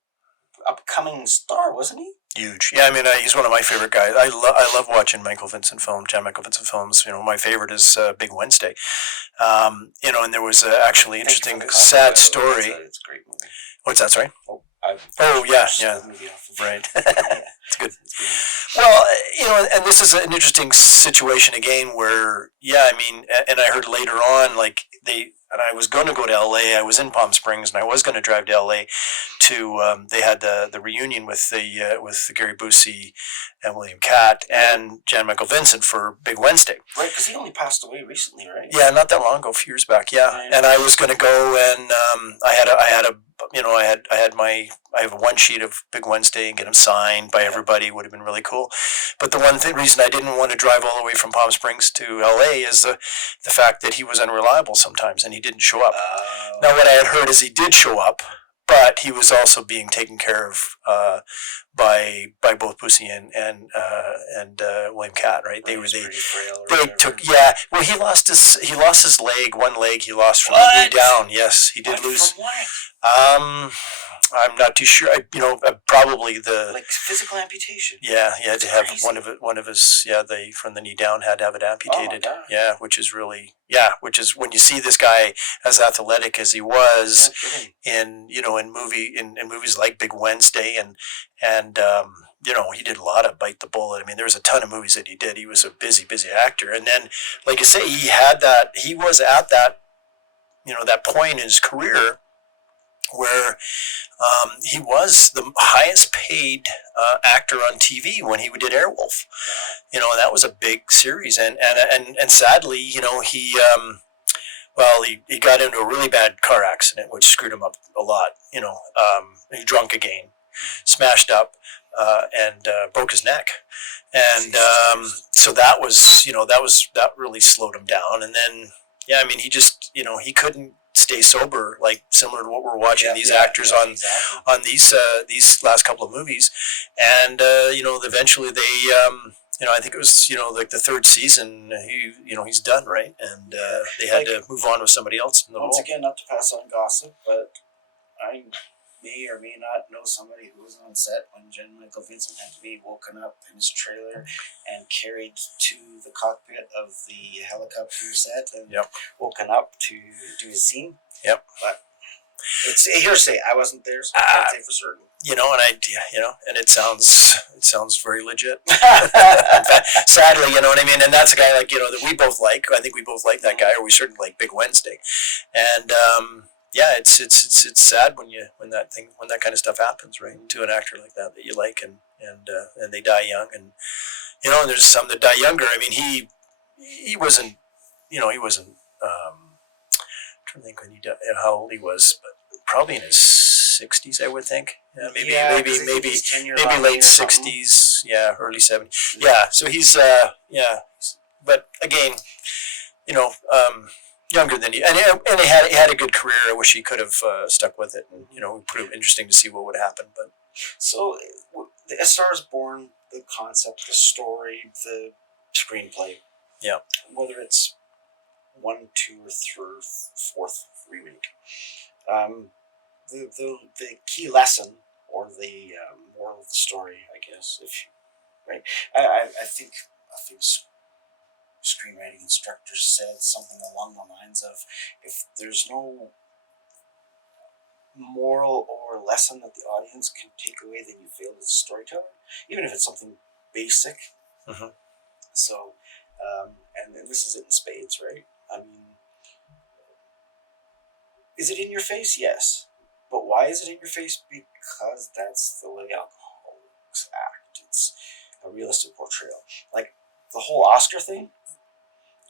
upcoming star, wasn't he? Huge. Yeah, I mean, he's one of my favorite guys. I love watching Michael Vincent films, Jan Michael Vincent films. My favorite is Big Wednesday. And there was a actually interesting, sad story. It's a great movie. What's that, sorry? Yeah. Right. It's good. Well, and this is an interesting situation again where, I mean, and I heard later on, like, and I was going to go to LA. I was in Palm Springs, and I was going to drive to LA to. They had the reunion with Gary Busey and William Catt and Jan Michael Vincent for Big Wednesday. Right, because he only passed away recently, right? Yeah, not that long ago, a few years back. Yeah, and I was going to go, and I have a one sheet of Big Wednesday and get them signed by everybody. Would have been really cool. But the one reason I didn't want to drive all the way from Palm Springs to LA is the fact that he was unreliable sometimes and he didn't show up. Now, what I had heard is he did show up, but he was also being taken care of by both Busey and William Catt, right? They took Well, he lost his leg. One leg he lost from the knee down. Yes, he did lose. From what? I'm not too sure. Probably like physical amputation. Yeah, he had to have crazy. one of his from the knee down had to have it amputated. Oh, yeah, which is when you see this guy as athletic as he was in movies like Big Wednesday and he did a lot of Bite the Bullet. I mean, there was a ton of movies that he did. He was a busy actor, and then, like I say, he was at that that point in his career where he was the highest paid actor on TV when he did Airwolf. And that was a big series, and sadly, he got into a really bad car accident which screwed him up a lot. He drunk again, smashed up, and broke his neck, and so that really slowed him down. And then he just he couldn't stay sober, like similar to what we're watching these actors on these last couple of movies. And eventually they I think it was like the third season he's done, right? And they had to move on with somebody else in the Once role. again, not to pass on gossip, but I may or may not know somebody who was on set when Jan Michael Vincent had to be woken up in his trailer and carried to the cockpit of the helicopter set and woken up to do his scene. Yep. But it's a hearsay. I wasn't there, so I can't say for certain. And it sounds very legit. In fact, sadly, you know what I mean? And that's a guy like, that we both like. I think we both like that guy, or we certainly like Big Wednesday. And, it's sad when that kind of stuff happens, right? To an actor like that you like, and they die young, and and there's some that die younger. I mean, he wasn't, I'm trying to think when he died, how old he was, but probably in his 60s, I would think. Maybe late 60s, early 70s. Yeah, so he's but again, younger than you, and he had a good career. I wish he could have stuck with it, and pretty interesting to see what would happen. But so, A Star Is Born, the concept, the story, the screenplay, whether it's 1, 2, or 3, 4th remake, the key lesson or the moral of the story, I guess, I think screenwriting instructor said something along the lines of, if there's no moral or lesson that the audience can take away, then you failed as a storyteller, even if it's something basic. Mm-hmm. So, and this is it in spades, right? I mean, is it in your face? Yes. But why is it in your face? Because that's the way alcoholics act. It's a realistic portrayal. Like the whole Oscar thing,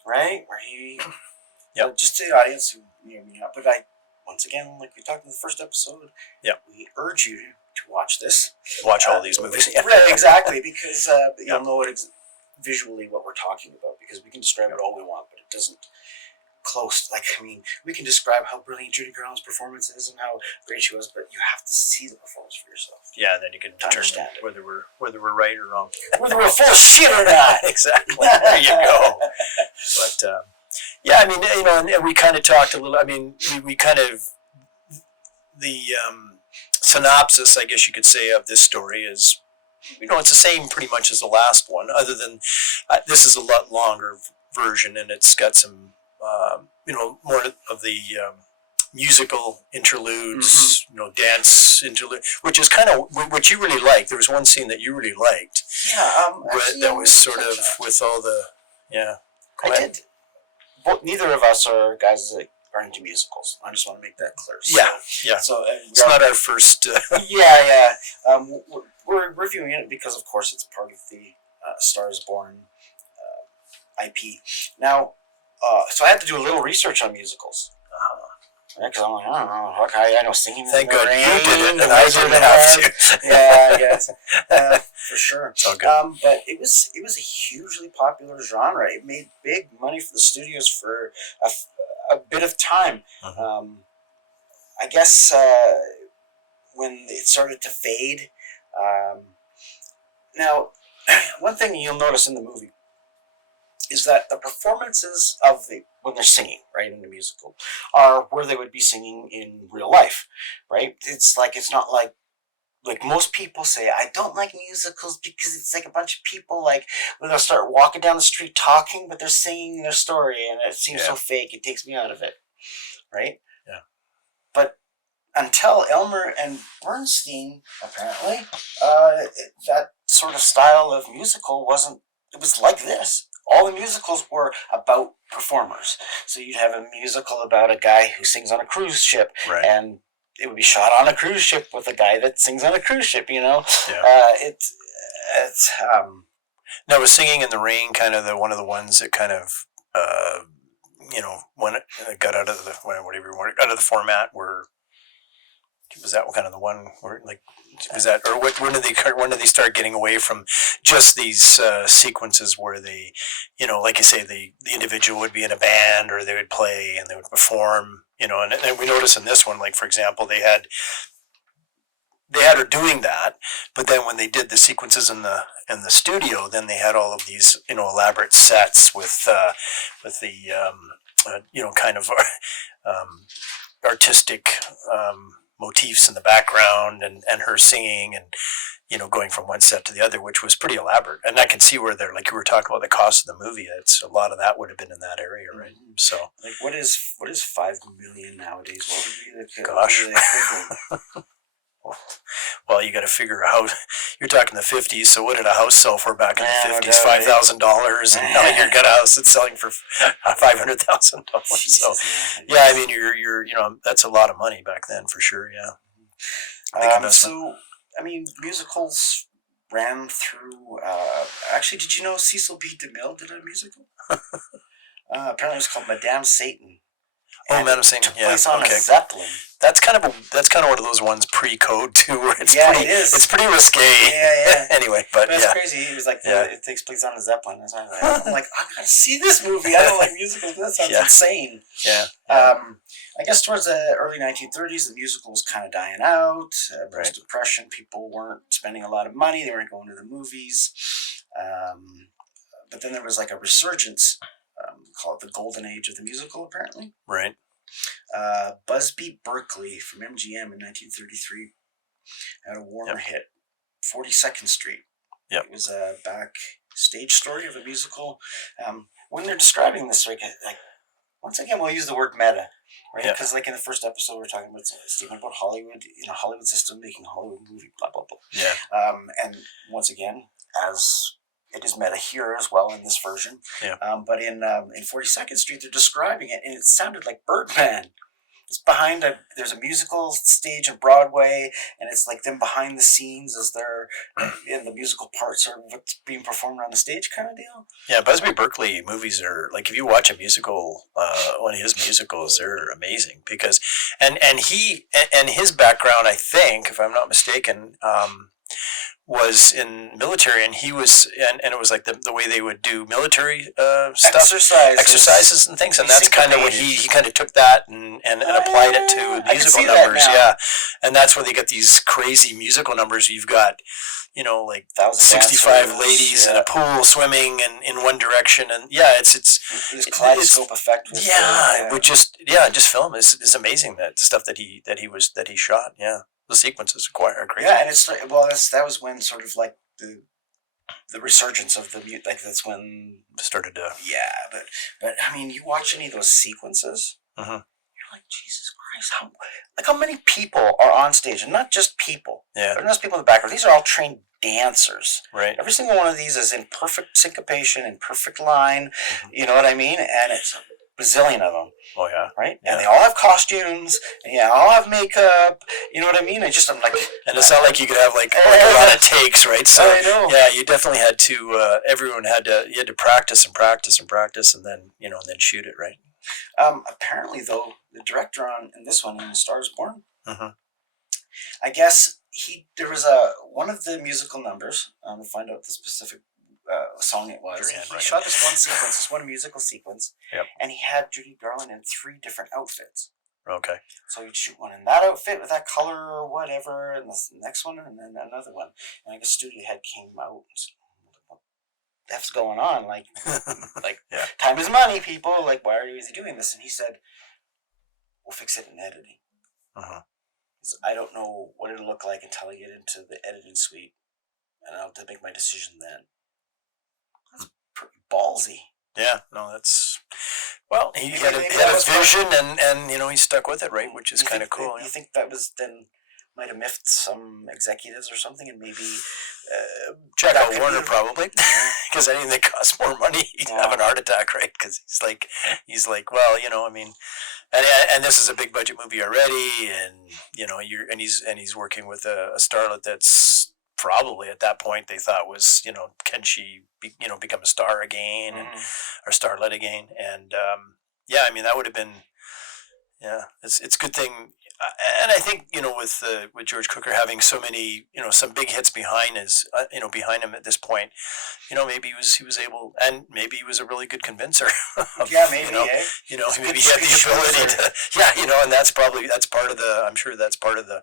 right? Where he, just to the audience who may or may not, but once again, like we talked in the first episode, we urge you to watch this. Watch all these movies. Right, exactly, because you'll know visually what we're talking about, because we can describe it all we want, but it doesn't close. Like, I mean, we can describe how brilliant Judy Garland's performance is and how great she was, but you have to see the performance for yourself. Yeah, and then you can determine understand it. whether we're right or wrong. Whether we're full of shit or not. Exactly. There you go. But yeah, I mean, you know, and we kind of talked a little. I mean, we kind of the synopsis, I guess you could say, of this story is, you know, it's the same pretty much as the last one, other than this is a lot longer version, and it's got some, you know, more of the musical interludes, you know, dance interlude, which is kind of what you really liked. There was one scene that you really liked. Yeah, actually, that was sort of with all the, yeah. I did. Well, neither of us are guys that are into musicals. I just want to make that clear. So, yeah. So it's not our first. Yeah. We're reviewing it because, of course, it's part of the Star is Born IP. Now, so I had to do a little research on musicals. Because I'm like, I don't know, okay, I know singing. Thank God rain, you did it, and I didn't have to. Yeah, I guess for sure. It's all good. But it was a hugely popular genre. It made big money for the studios for a bit of time. I guess when it started to fade. Now, one thing you'll notice in the movie is that the performances of when they're singing, right, in the musical, are where they would be singing in real life, right? It's not like most people say, I don't like musicals because it's like a bunch of people, like, when they'll start walking down the street talking, but they're singing their story, and it seems so fake, it takes me out of it, right? Yeah. But until Elmer and Bernstein, apparently, that sort of style of musical it was like this. All the musicals were about performers. So you'd have a musical about a guy who sings on a cruise ship, right. And it would be shot on a cruise ship with a guy that sings on a cruise ship, you know? Yeah. Now, was Singing in the Rain kind of one of the ones that kind of, you know, when it got out of the format, where was that kind of the one where, like, was that, or when did they start getting away from just these sequences where they, you know, like you say, the individual would be in a band, or they would play and they would perform, you know, and we notice in this one, like, for example, they had her doing that, but then when they did the sequences in the studio, then they had all of these, you know, elaborate sets with the you know, kind of artistic motifs in the background, and her singing, and, you know, going from one set to the other, which was pretty elaborate. And I can see where they're, like you were talking about the cost of the movie, it's a lot of that would have been in that area, right? Mm-hmm. So, like, what is 5 million nowadays? What would be the equivalent? Well, you got to figure out. You're talking the 50s. So what did a house sell for back in the 50s? $5,000, and now you got a house that's selling for $500,000. So, yeah, I mean, you're you know, that's a lot of money back then for sure. Yeah. So, I mean, musicals ran through. Actually, did you know Cecil B. DeMille did a musical? Apparently, it was called Madame Satan. Madame Satan. Took place on a Zeppelin. That's kind of one of those ones pre-code too, where it's it is. It's pretty risque. Yeah. Anyway, but it's crazy. He was like, it takes place on a Zeppelin. I'm like, I gotta see this movie. I don't like musicals, but that sounds insane. Yeah. I guess towards the early 1930s, the musical was kind of dying out. Post-Depression, people weren't spending a lot of money. They weren't going to the movies. But then there was like a resurgence. Called the Golden Age of the Musical, apparently. Right. Busby Berkeley from MGM in 1933 had a warmer hit, 42nd Street. Yep. It was a backstage story of a musical. When they're describing this, like once again, we'll use the word meta, right? Because like in the first episode, we're talking about statement about Hollywood, in a Hollywood system making a Hollywood movie, blah, blah, blah. Yeah. And once again, as it is meta here as well in this version. Yeah. But in 42nd Street, they're describing it, and it sounded like Birdman. It's behind there's a musical stage on Broadway, and it's like them behind the scenes as they're in the musical parts or what's being performed on the stage kind of deal. Yeah, Busby Berkeley movies are, like, if you watch a musical, one of his musicals, they're amazing because, and his background, I think, if I'm not mistaken, was in military, and he was, and it was like the way they would do military stuff, exercises and things, and that's kind of what he kind of took that and applied it to musical numbers. Yeah, and that's where they get these crazy musical numbers. You've got, like 65 dancers, ladies in a pool swimming in one direction, and it's this kaleidoscope effect. Just film is amazing. That stuff that he shot. Yeah. The sequences are crazy. Yeah, and that was when sort of like the resurgence of the mute. Like that's when started to. Yeah, but I mean, you watch any of those sequences, uh-huh. You're like, Jesus Christ, how many people are on stage, and not just people. Yeah, they're not just people in the background. These are all trained dancers. Right. Every single one of these is in perfect syncopation, in perfect line. Mm-hmm. You know what I mean? And it's a bazillion of them. Oh yeah, right. Yeah. And they all have costumes. And all have makeup. You know what I mean? I'm like, and it's not like you could have like a lot of takes, right? So I know. Yeah, you definitely had to. Everyone had to practice and practice and practice, and then and then shoot it, right? Apparently, though, the director in this one, in *A Star Is Born*, uh-huh. I guess there was one of the musical numbers. To find out the specific song it was. He shot this one sequence, this one musical sequence, yep. And he had Judy Garland in 3 different outfits. Okay. So he'd shoot one in that outfit with that color or whatever, and the next one, and then another one. And the studio head came out and said, "What the F's going on? Like, yeah. Time is money, people. Like, why are you doing this?" And he said, "We'll fix it in editing." Uh-huh. I don't know what it'll look like until I get into the editing suite, and I'll make my decision then. That's pretty ballsy. Yeah, no, that's he had a vision, and he stuck with it, right? Which is kind of cool. You think that was then might have miffed some executives or something, and maybe check out Warner probably, because anything that costs more money, he'd have an heart attack, right? Because he's like, well, I mean, and this is a big budget movie already, and he's working with a starlet that's probably at that point they thought was, can she become a star again or starlet again, and I mean that would have been, it's a good thing. And I think with George Cukor having so many some big hits behind behind him at this point, maybe he was able, and maybe he was a really good convincer. Maybe maybe he had the ability to and that's part of the, I'm sure that's part of the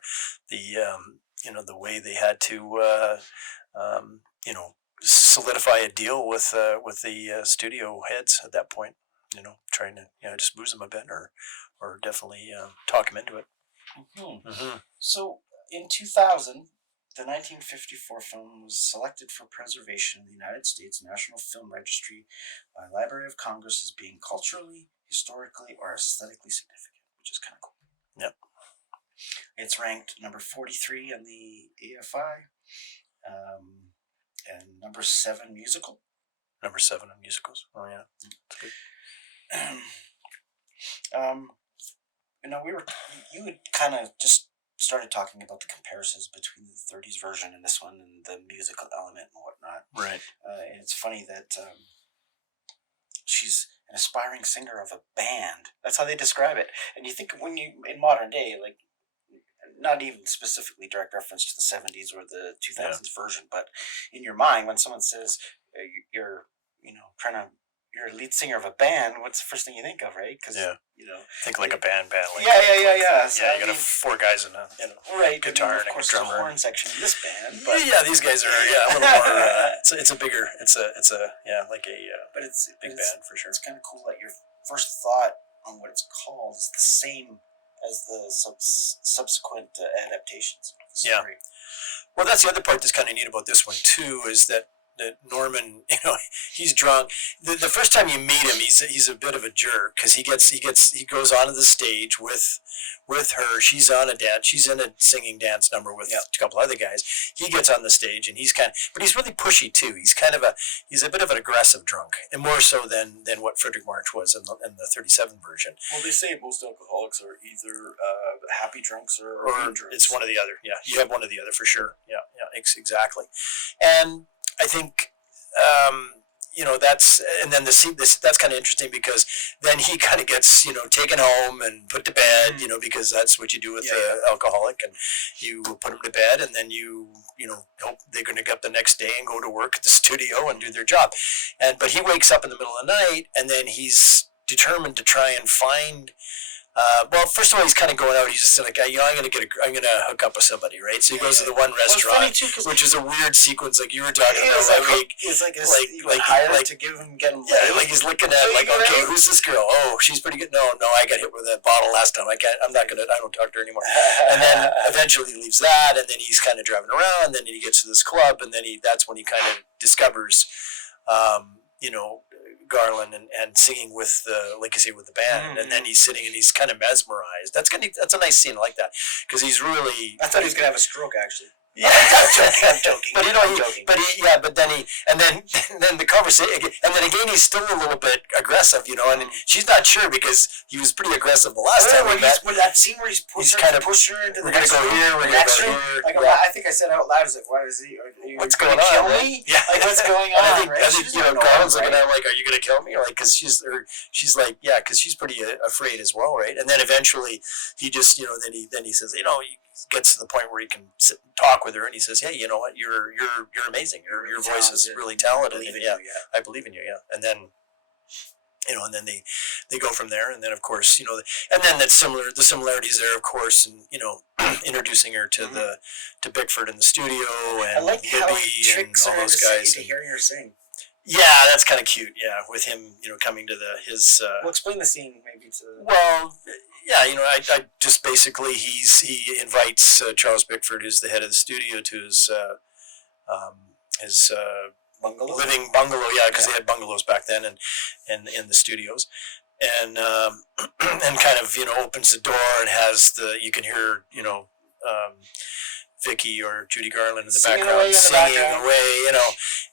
the way they had to solidify a deal with the studio heads at that point. Trying to just booze them a bit or definitely talk him into it. Mm-hmm. Mm-hmm. So in 2000, the 1954 film was selected for preservation in the United States National Film Registry by Library of Congress as being culturally, historically, or aesthetically significant, which is kind of cool. Yep. It's ranked number 43 on the AFI, and number 7 musical. Number 7 on musicals. Oh yeah, that's good. You had kind of just started talking about the comparisons between the 30s version and this one, and the musical element and whatnot. Right. And it's funny that she's an aspiring singer of a band. That's how they describe it. And you think in modern day, like, not even specifically direct reference to the 70s or the 2000s version, but in your mind, when someone says you're you're a lead singer of a band, what's the first thing you think of, right? Because think like a band. Like, So, you got 4 guys in a guitar and a drummer. Horn section in this band. But these guys are a little more. It's a bigger. It's a like a. But it's big band for sure. It's kind of cool that your first thought on what it's called is the same as the subsequent adaptations of the story. Well, that's the other part that's kind of neat about this one too, is that Norman, he's drunk. The first time you meet him, he's a bit of a jerk, because he goes onto the stage with her. She's in a singing dance number with a couple other guys. He gets on the stage and but he's really pushy too. He's a bit of an aggressive drunk, and more so than what Frederick March was in the 37 version. Well, they say most alcoholics are either happy drunks or mean drunks. It's one or the other. Yeah, you have one or the other for sure. Yeah, exactly. And I think, and then that's kind of interesting because then he kind of gets, taken home and put to bed, because that's what you do with the alcoholic, and you put him to bed, and then you hope they're going to get up the next day and go to work at the studio and do their job. But he wakes up in the middle of the night, and then he's determined to try and find. Well, first of all, he's kind of going out. He's just like, I'm gonna hook up with somebody, right? So he goes to the one restaurant, which is a weird sequence, like you were talking about last week. He's like hired to get him like he's looking at okay, who's this girl? Oh, she's pretty good. No, I got hit with a bottle last time. I don't talk to her anymore. And then eventually he leaves that, and then he's kind of driving around, and then he gets to this club, and then that's when he kind of discovers, Garland and singing with the band, and then he's sitting and he's kind of mesmerized. That's a nice scene. I like that because he's really. I thought he was gonna have a stroke actually. Yeah, I'm joking. But then the conversation, and then again he's still a little bit aggressive, and she's not sure because he was pretty aggressive the last time we met. With that scene where he's pushing her into the next room. We're gonna go here. Like, I think I said out loud, I was like, "What is he? What's going on? Kill me? Yeah, like what's going on?" I think Garland's looking at him like, "Are you gonna kill me?" Or like, because she's like, yeah, because she's pretty afraid as well, right? And then eventually he just, then he says, he gets to the point where he can sit and talk with her, and he says, "Hey, you know what? You're amazing. Your voice is really talented. I believe in you. Yeah." And then, and then they go from there, and then of course, and then that's similar. The similarities there, of course, and introducing her to to Bickford in the studio, and I like how he tricks all her those guys into hearing her sing. Yeah, that's kind of cute. Yeah, with him, coming to his. Well, explain the scene maybe to. Well. Yeah, I just basically he invites Charles Bickford, who's the head of the studio, to his bungalow? Living bungalow. Yeah, because they had bungalows back then, and in the studios, and kind of opens the door and has you can hear Vicky or Judy Garland in the background singing away,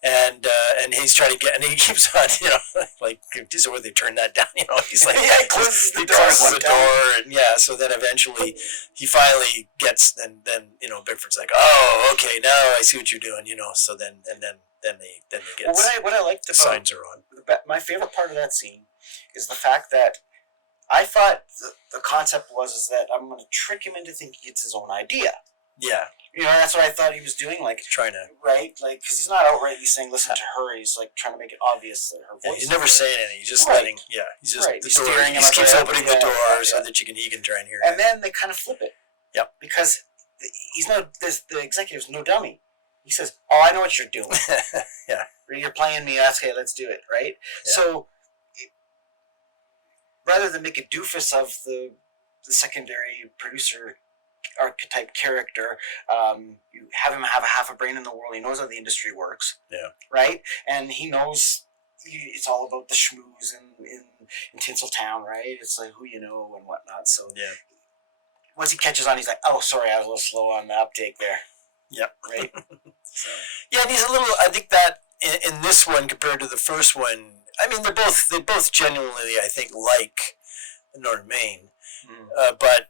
and he's trying to get, and he keeps on, like, just where they turn that down, he's like, he closes the door, and so then eventually he finally gets, then Bickford's like, oh, okay, now I see what you're doing, so then they get. Well, what I liked about signs are on. My favorite part of that scene is the fact that I thought the concept is that I'm going to trick him into thinking it's his own idea. Yeah. That's what I thought he was doing, like trying to, right, like because he's not outrightly saying listen to her. He's like trying to make it obvious that her voice. Yeah, he's never saying anything. He's just letting. Yeah, he's just right. the door. He just keeps opening the door so that he can try and hear. And then they kind of flip it. Yep. Because he's no the executive's no dummy. He says, "Oh, I know what you're doing. Yeah. You're playing me. Okay, let's do it. Right." Yeah. So rather than make a doofus of the secondary producer archetype character, you have him have a half a brain in the world. He knows how the industry works. Yeah. Right? And he knows it's all about the schmooze in Tinseltown, right? It's like who you know and whatnot. So yeah. Once he catches on, he's like, oh, sorry, I was a little slow on the uptake there. Yep. Right? So. Yeah, and he's a little, I think that in this one compared to the first one, I mean, they both genuinely, I think, like North Main. But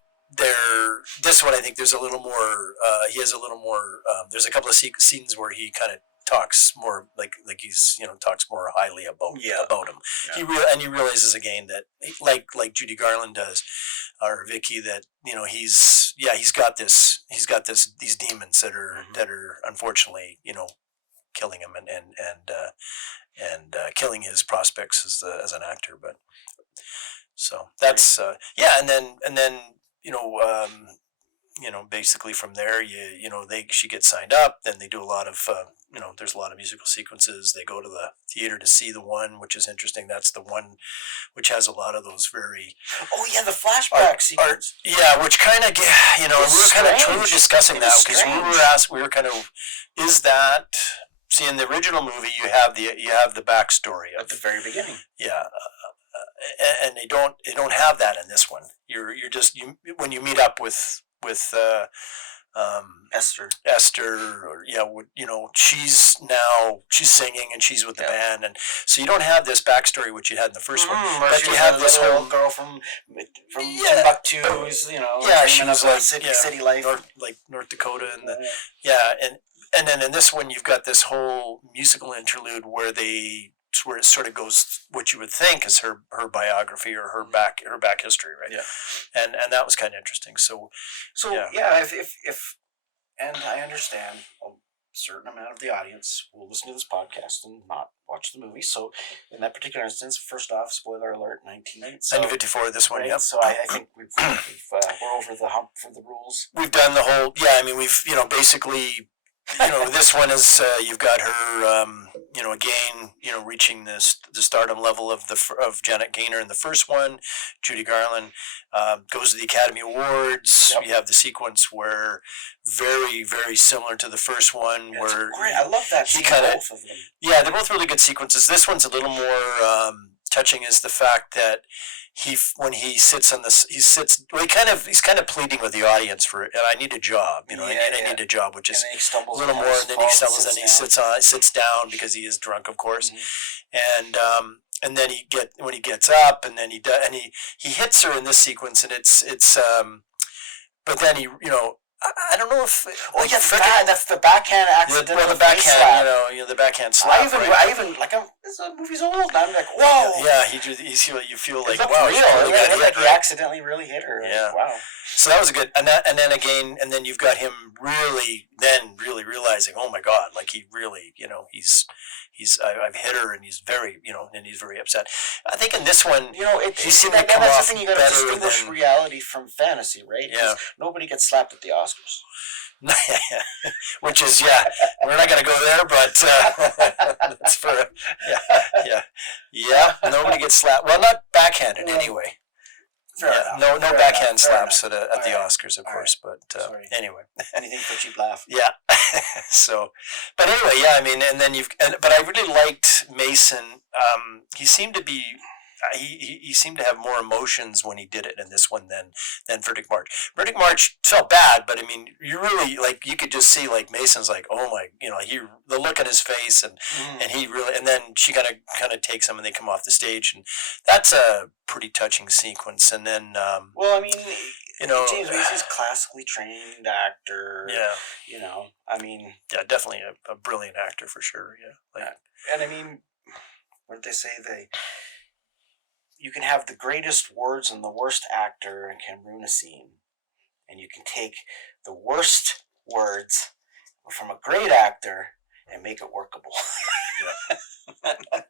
this one, I think there's a little more, he has a little more, there's a couple of scenes where he kind of talks more like he's, talks more highly about him. Yeah. He realizes again that like Judy Garland does, or Vicky, that, he's got these demons that are unfortunately, killing him and killing his prospects as an actor. But so that's, and then, basically from there, she gets signed up. Then they do a lot of, there's a lot of musical sequences. They go to the theater to see the one, which is interesting. That's the one which has a lot of those very. Oh yeah, the flashback sequence. Yeah, which kind of, we were discussing that because we were kind of, is that. See, in the original movie, you have the backstory at the very beginning. Yeah. And they don't have that in this one. You're just when you meet up with Esther, or she's singing and she's with the band, and so you don't have this backstory which you had in the first one. But you have this whole girl from Timbuktu, she was like city life, North Dakota, and then in this one you've got this whole musical interlude where they it sort of goes what you would think is her biography or her back history, right? Yeah. And that was kind of interesting. So if and I understand a certain amount of the audience will listen to this podcast and not watch the movie. So in that particular instance, first off, spoiler alert, 1954, this one, right? yep. So I think we're over the hump for the rules. We've done the whole, yeah, I mean, we've, basically, this one is, you've got her, again, reaching the stardom level of Janet Gaynor in the first one. Judy Garland goes to the Academy Awards. Yep. You have the sequence where very, very similar to the first one. Yeah, where great. I love that. He both of them. Yeah, they're both really good sequences. This one's a little more touching is the fact that when he sits on this, he's kind of pleading with the audience for, and I need a job, I need a job, which is a little more, and then he stumbles and he sits down because he is drunk, of course, and then when he gets up, and then he hits her in this sequence, and it's but then he, I don't know if that's the backhand accident. Well, the backhand, the backhand slap. I even this movie's old. And I'm like, whoa. Yeah, you feel like, wow, real. Like he accidentally really hit her. Yeah. Like, wow. So that was a good, and then again, and then you've got him really realizing, oh my God, like he really, I've hit her, and he's very, and he's very upset. I think in this one, he seemed to come off better. You got to distinguish reality from fantasy, right? Yeah. Nobody gets slapped at the Oscars. Which is, we're not going to go there, but that's for, nobody gets slapped. Well, not backhanded anyway. No backhand slaps at the Oscars, of course, but anyway. Anything for a cheap laugh. Yeah. So, but anyway, I mean, and then but I really liked Mason. He seemed to be, he seemed to have more emotions when he did it in this one than Verdict March. Verdict March felt bad, but I mean, you really, you could just see, Mason's like, oh my, the look on his face, and he really, and then she kind of takes him, and they come off the stage, and that's a pretty touching sequence. And then, well, I mean, James Mason's classically trained actor. Yeah. I mean, yeah, definitely a brilliant actor for sure. Yeah. And I mean, what did they say? You can have the greatest words and the worst actor and can ruin a scene. And you can take the worst words from a great actor and make it workable. Yeah.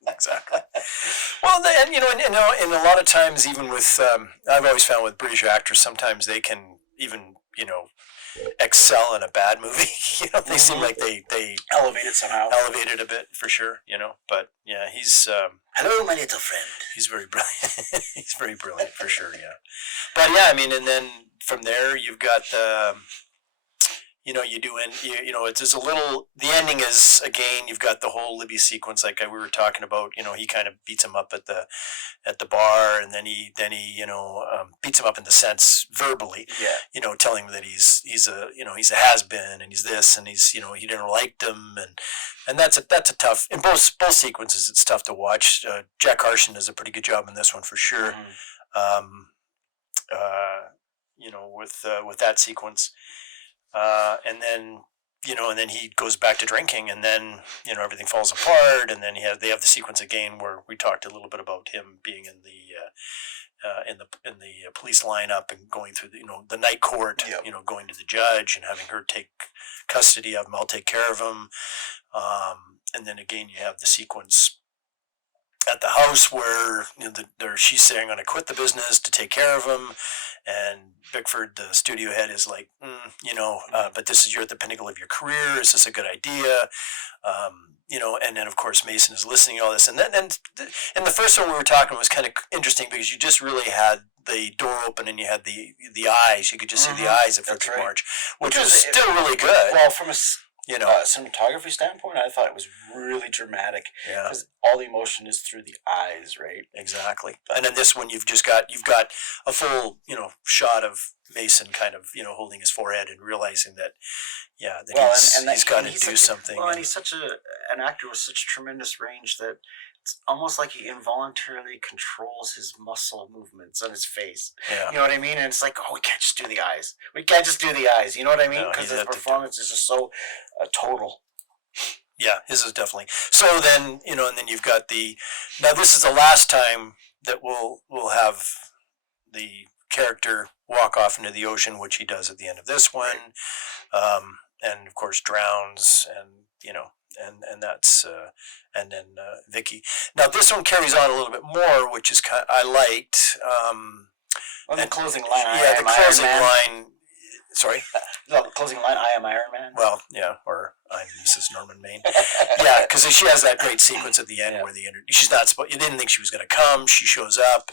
Exactly. Well, and and a lot of times, even with, I've always found with British actors, sometimes they can even, excel in a bad movie. They seem like they elevate it somehow. Elevate it a bit for sure. But yeah, he's hello, my little friend. He's very brilliant. He's very brilliant for sure. Yeah, but yeah, I mean, and then from there you've got the. It's a little. The ending is, again, you've got the whole Libby sequence, like we were talking about. He kind of beats him up at the bar, and then he beats him up in the sense verbally. Yeah. Telling him that he's a has been, and he's this, and he's he didn't like them, and that's a tough. In both sequences, it's tough to watch. Jack Carson does a pretty good job in this one for sure. Mm-hmm. With that sequence. And then he goes back to drinking, and then everything falls apart, and then they have the sequence again where we talked a little bit about him being in the police lineup and going through the night court, yep. Going to the judge and having her take custody of him. I'll take care of him, and then again you have the sequence at the house where she's saying, I'm going to quit the business to take care of him, and Bickford, the studio head, is like, but you're at the pinnacle of your career. Is this a good idea? And then of course Mason is listening to all this, and then in the first one we were talking was kind of interesting because you just really had the door open and you had the eyes. You could just see the eyes of Verdict March, which was still really good. Well, from a cinematography standpoint, I thought it was really dramatic. Yeah, because all the emotion is through the eyes, right? Exactly. And in this one, you've got a full shot of Mason kind of holding his forehead and realizing that he's got to do something. Well, and he's such an actor with such tremendous range that it's almost like he involuntarily controls his muscle movements on his face. Yeah. You know what I mean? And it's like, we can't just do the eyes. We can't just do the eyes. You know what I mean? Because his performance is just so total. Yeah, his is definitely. So then, and then you've got now this is the last time that we'll have the character walk off into the ocean, which he does at the end of this one, and of course drowns, and and that's and then Vicky. Now this one carries on a little bit more, which is I liked. The closing line. Yeah, the closing line. Sorry. No, the closing line. I am Iron Man. Well, yeah, or I'm Mrs. Norman Main. Yeah, because she has that great sequence at the end where she's not supposed. You didn't think she was going to come. She shows up.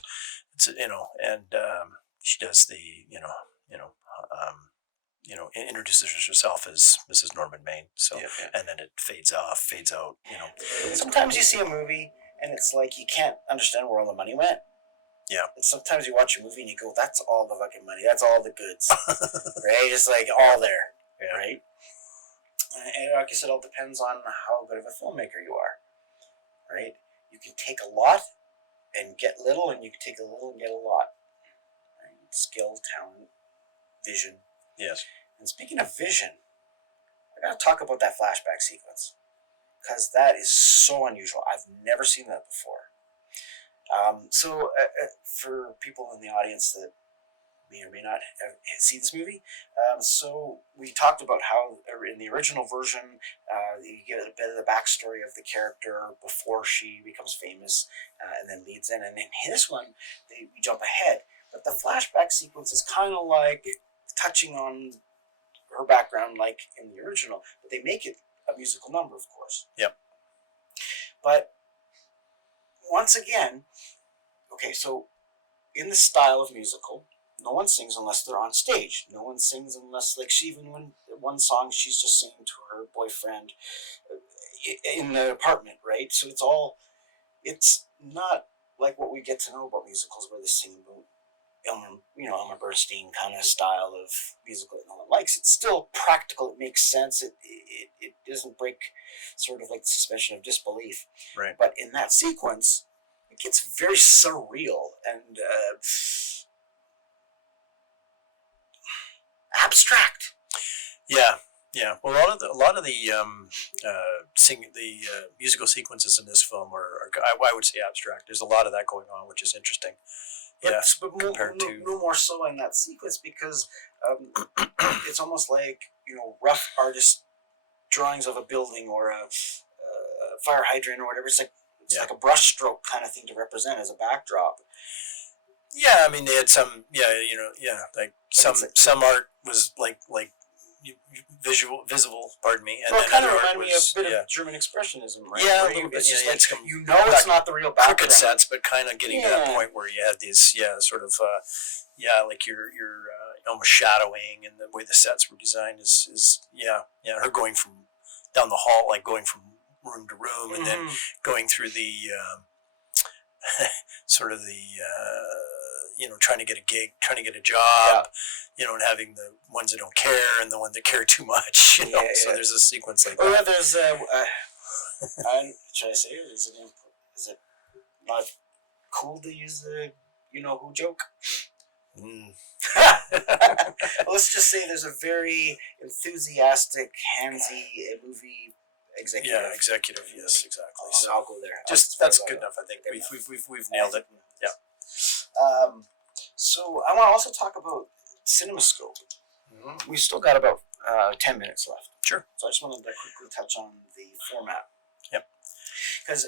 It's and she does the introduces herself as Mrs. Norman Main. So and then it fades out. Sometimes you see a movie and it's like you can't understand where all the money went. Yeah. And sometimes you watch a movie and you go, that's all the fucking money. That's all the goods. Right? It's like all there. Yeah. Right? And I guess it all depends on how good of a filmmaker you are. Right? You can take a lot and get little, and you can take a little and get a lot. Right? Skill, talent, vision. Yes. And speaking of vision, I got to talk about that flashback sequence. Because that is so unusual. I've never seen that before. So for people in the audience that may or may not see this movie, so we talked about how in the original version you get a bit of the backstory of the character before she becomes famous and then leads in, and in this one we jump ahead, but the flashback sequence is kind of like touching on her background like in the original, but they make it a musical number, of course. Yep. But once again, okay, so in the style of musical, no one sings unless they're on stage. No one sings unless, like, even when one song she's just singing to her boyfriend in the apartment, right? So it's not like what we get to know about musicals where they sing about Elmer Bernstein kind of style of musical that no one likes. It's still practical. It makes sense. It doesn't break sort of like the suspension of disbelief. Right. But in that sequence, it gets very surreal and abstract. Yeah. Yeah. Well, a lot of the musical sequences in this film are I would say abstract. There's a lot of that going on, which is interesting. Yes, but no more so in that sequence because it's almost like rough artist drawings of a building or a fire hydrant or whatever. It's like a brush stroke kind of thing to represent as a backdrop. Yeah, I mean they had some like some art was like visible. Pardon me. And well, it kind of other reminded art me of was, a bit of German expressionism, right? Yeah, where a little bit. It's just Yeah, like, it's it's not the real background. Crooked sets, but kind of getting to that point where you have these, sort of, like your almost shadowing, and the way the sets were designed is her going from down the hall, like going from room to room, and then going through the sort of the trying to get a gig, trying to get a job, and having the ones that don't care and the ones that care too much. So there's a sequence like that. Oh yeah, there's should I say it? Is it not cool to use the who joke? Let's just say there's a very enthusiastic, handsy movie executive. Yeah, executive. Yes, exactly. So I'll go there. That's good enough. I think we've nailed it. Yeah. So I want to also talk about CinemaScope. Mm-hmm. We've still got about 10 minutes left. Sure. So I just wanted to quickly touch on the format. Yep. Because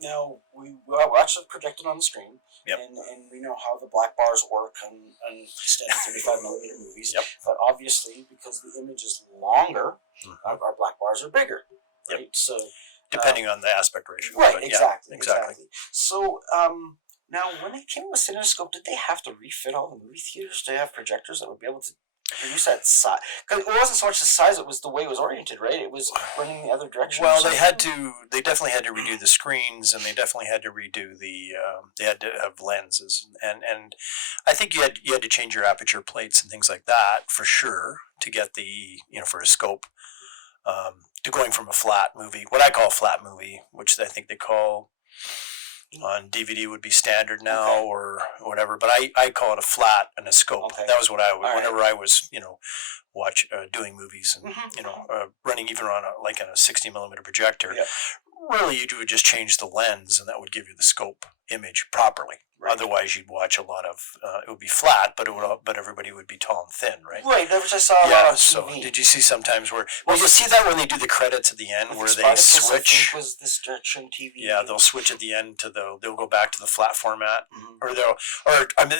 now we watch it projected on the screen, and we know how the black bars work on standard 35mm movies. Yep. But obviously, because the image is longer, our black bars are bigger. Right. Yep. So depending on the aspect ratio. Right. But exactly. So now, when they came with CinemaScope, did they have to refit all the movie theaters to have projectors that would be able to produce that size? Because it wasn't so much the size; it was the way it was oriented, right? It was running the other direction. Well, they definitely had to redo the screens, and they definitely had to redo the. They had to have lenses, and I think you had to change your aperture plates and things like that for sure to get the for a scope. To going from a flat movie, what I call a flat movie, which I think they call. On DVD would be standard now or whatever, but I call it a flat and a scope. Okay. That was what I would, All right. whenever I was, doing movies and, running even on a 60 millimeter projector. Yeah. Really, you would just change the lens and that would give you the scope image properly. Right. Otherwise, you'd watch a lot of, it would be flat, but but everybody would be tall and thin, right? Right, which I saw a lot on TV. So did you see sometimes where, well, you'll see that when they do the credits at the end where they Spartacus, switch. I think, was the stretching TV. Yeah, they'll switch at the end to they'll go back to the flat format, Mhm. or the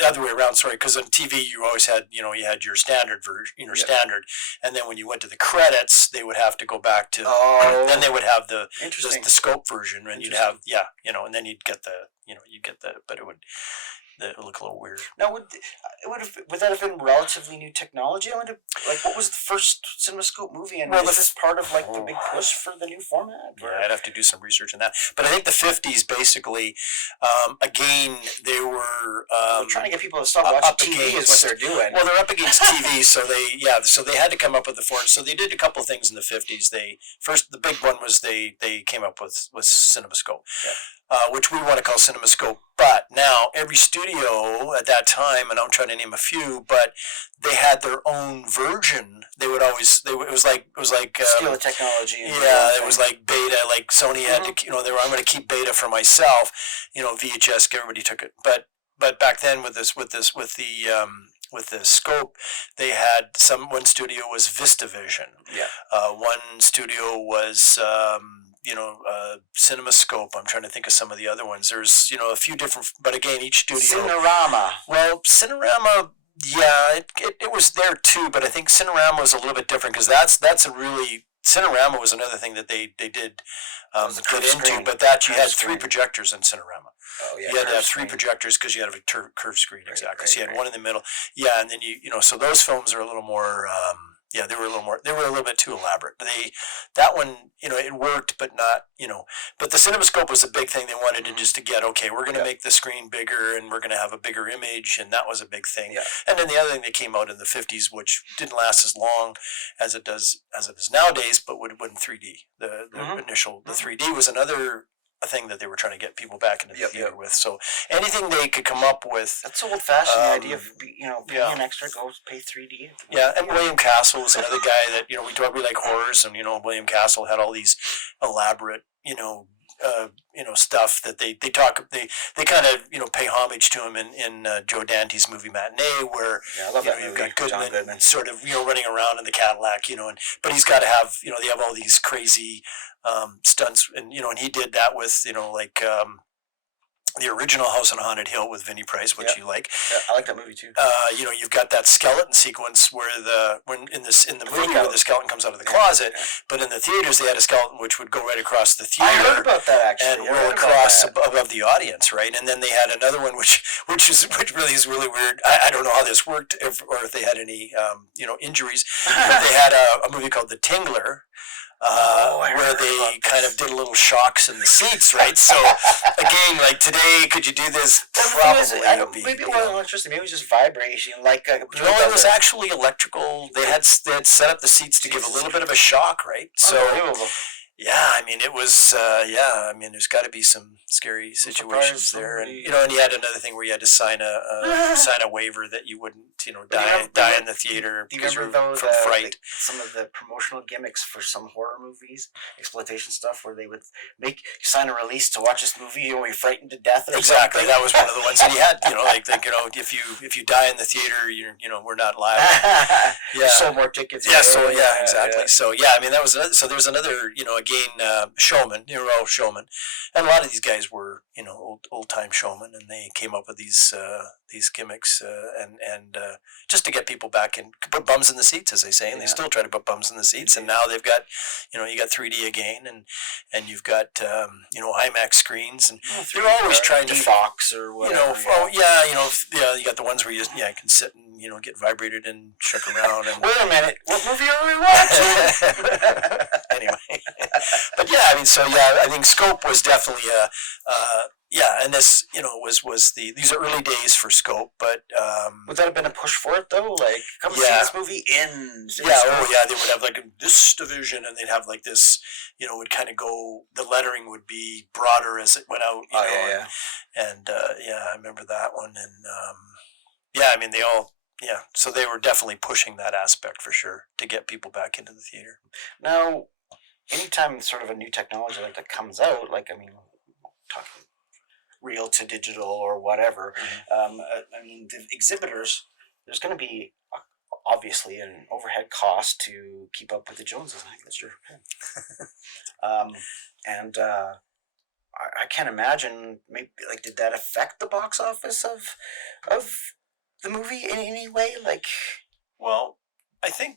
other way around. Sorry, because on TV you always had, you had your standard version, standard, and then when you went to the credits, they would have to go back to. Oh. Then they would have the Interesting. scope version, and you'd have and then you'd get but it would look a little weird. Now, would that have been relatively new technology? I wonder, what was the first CinemaScope movie, and is this part of the big push for the new format? Yeah, I'd have to do some research on that. But I think the 50s basically, again, they were trying to get people to stop watching TV is what they're doing. Well, they're up against TV, so they had to come up with the form. So they did a couple of things in the 50s. The big one was they came up with CinemaScope. Yeah. Which we want to call CinemaScope, but now every studio at that time, and I'm trying to name a few, but they had their own version. It was like steal the technology. It was like Beta, like Sony had to, I'm going to keep Beta for myself. VHS, everybody took it, but back then with the scope, they had one studio was VistaVision. Yeah. One studio was. CinemaScope. I'm trying to think of some of the other ones. There's, a few different, but again, each studio. Cinerama. Well, Cinerama, yeah, it was there too, but I think Cinerama was a little bit different because Cinerama was another thing that they did get into, screen. But you had screen. 3 projectors in Cinerama. Oh, yeah. You had to have 3 projectors because you had a curved screen, exactly. Right, So you had one in the middle. Yeah, and then so those films are a little more. They were a little bit too elaborate. That one, it worked, but not, but the CinemaScope was a big thing. They wanted to just to get, okay, we're going to make the screen bigger and we're going to have a bigger image. And that was a big thing. Yeah. And then the other thing that came out in the 50s, which didn't last as long as it is nowadays, but would in 3D. The initial, the 3D was another thing that they were trying to get people back into the theater with. So anything they could come up with. That's so old-fashioned, the idea of, paying an extra, go pay 3D. Yeah, and William Castle was another guy that, we like horrors, and, William Castle had all these elaborate, stuff that they kind of, pay homage to him in Joe Dante's movie Matinee, where, I love that movie. You've got Goodman sort of, running around in the Cadillac, but he's got to have, they have all these crazy stunts, and, and he did that with, the original House on Haunted Hill with Vinnie Price, which you like. Yeah, I like that movie too. You've got that skeleton sequence where in the movie where the skeleton comes out of the closet, but in the theaters they had a skeleton which would go right across the theater. I heard about that actually. And roll across above the audience, right? And then they had another one which really is really weird. I don't know how this worked, or if they had any injuries. But they had a movie called The Tingler. Where they kind of did little shocks in the seats, right? So again, like today, could you do this? Probably. Maybe it wasn't electricity. Maybe it was just vibration. No, it was actually electrical. They had set up the seats to give a little bit of a shock, right? So yeah, I mean, it was there's got to be some scary situations there, and and you had another thing where you had to sign a waiver that you wouldn't die in the theater because you're from fright. Some of the promotional gimmicks for some horror movies, exploitation stuff, where they would make you sign a release to watch this movie, you're frightened to death. Exactly, that was one of the ones that he had. If you die in the theater, we're not liable. Sold more tickets. Exactly. So I mean, that was there's another showman, all showmen, and a lot of these guys were old time showmen, and they came up with these gimmicks and just to get people back and put bums in the seats, as they say, and they still try to put bums in the seats, and now they've got you got 3D again, and you've got IMAX screens, and they're always trying to Fox or whatever. You got the ones where you can sit and get vibrated and shook around. And wait a minute, what movie are we watching? Anyway, but I think Scope was definitely Yeah, and this, was these are early days for scope, but Would that have been a push for it though? Like, come see Yeah. this movie in. yeah, oh yeah, they would have like this division, and they'd have like this, would kind of go. The lettering would be broader as it went out, and I remember that one, and yeah, I mean they all, so they were definitely pushing that aspect for sure to get people back into the theater. Now, anytime sort of a new technology like that comes out, like, I mean, talking real to digital or whatever, I mean, the exhibitors, there's going to be obviously an overhead cost to keep up with the Joneses. I think that's your pen. And I can't imagine, maybe, like, did that affect the box office of the movie in any way? Like, Well, I think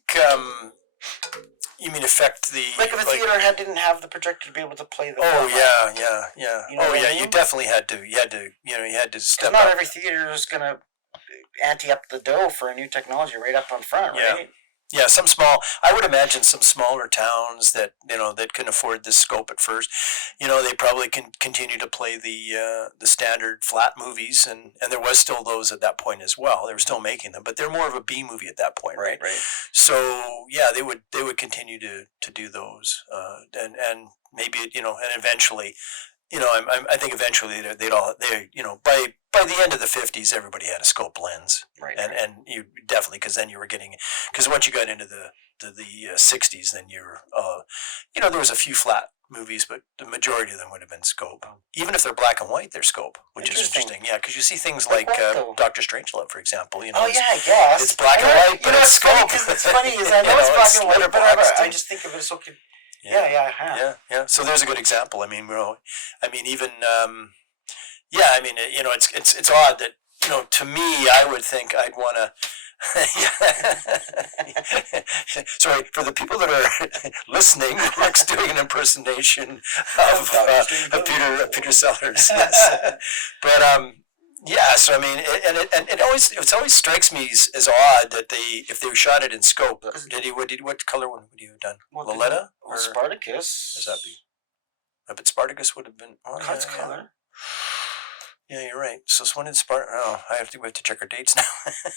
you mean affect the if a theater didn't have the projector to be able to play the Oh film, yeah. You know what I You mean? definitely had to. You had to step not up. every theater is going to ante up the dough for a new technology right up on front, Yeah. right? Yeah, I would imagine some smaller towns that that can afford this scope at first, they probably can continue to play the standard flat movies, and there was still those at that point as well. They were still making them, but they're more of a B movie at that point, right? Right. So yeah, they would continue to do those, and maybe and eventually. I think eventually by the end of the 50s, everybody had a scope lens, Right. and you definitely, because then you were because once you got into the 60s, then you're there was a few flat movies, but the majority of them would have been scope. Even if they're black and white, they're scope, which is interesting. Yeah, because you see things like what, though? Dr. Strangelove, for example. Oh yeah, I guess it's black and white, but it's scope. It's funny is I know it's black and white, but letterboxed I just think of it as so. Yeah. So there's a good example. I mean, even it's odd that to me, I would think I'd want to. Sorry for the people that are listening. Rick's doing an impersonation of Peter Sellers. Yes, but yeah. So I mean, it always strikes me as odd that if they shot it in scope. What color would he have done? Loletta or Spartacus? Does that be? But Spartacus would have been. Cuts color. Yeah, you're right. So when did Spartacus? Oh, we have to check our dates now.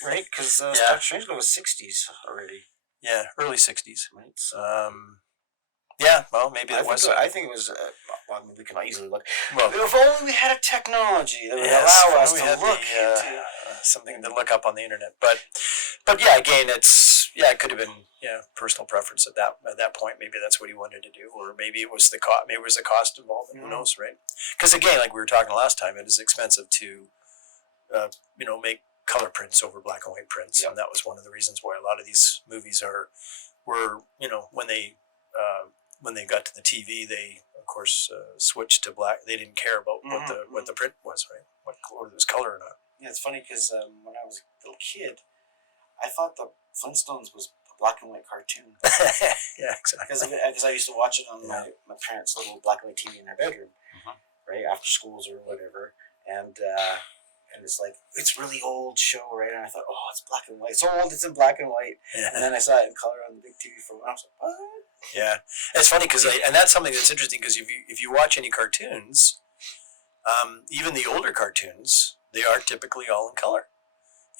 Right, because Dr. Strangelove was 60s already. Yeah, early 60s. Right. So. Yeah, well, maybe it was. I think it was. Well, we can easily look. Well, if only we had a technology that would allow us to look into something to look up on the internet. But yeah, again, it could have been personal preference at that point. Maybe that's what he wanted to do, or maybe it was the cost. Maybe it was the cost involved. Who knows, right? Because again, like we were talking last time, it is expensive to make color prints over black and white prints, and that was one of the reasons why a lot of these movies were when they got to the TV, they of course switched to black. They didn't care about what the print was, right? Whether it was color or not. Yeah, it's funny because when I was a little kid, I thought the Flintstones was a black and white cartoon. Yeah, exactly. Because I used to watch it on my parents' little black and white TV in their bedroom, right after schools or whatever, and it's like, it's really old show, right? And I thought, oh, it's black and white. It's old, it's in black and white. Yeah. And then I saw it in color on the big TV for a while. I was like, what? Yeah, it's funny because and that's something that's interesting because if you watch any cartoons, even the older cartoons, they are typically all in color.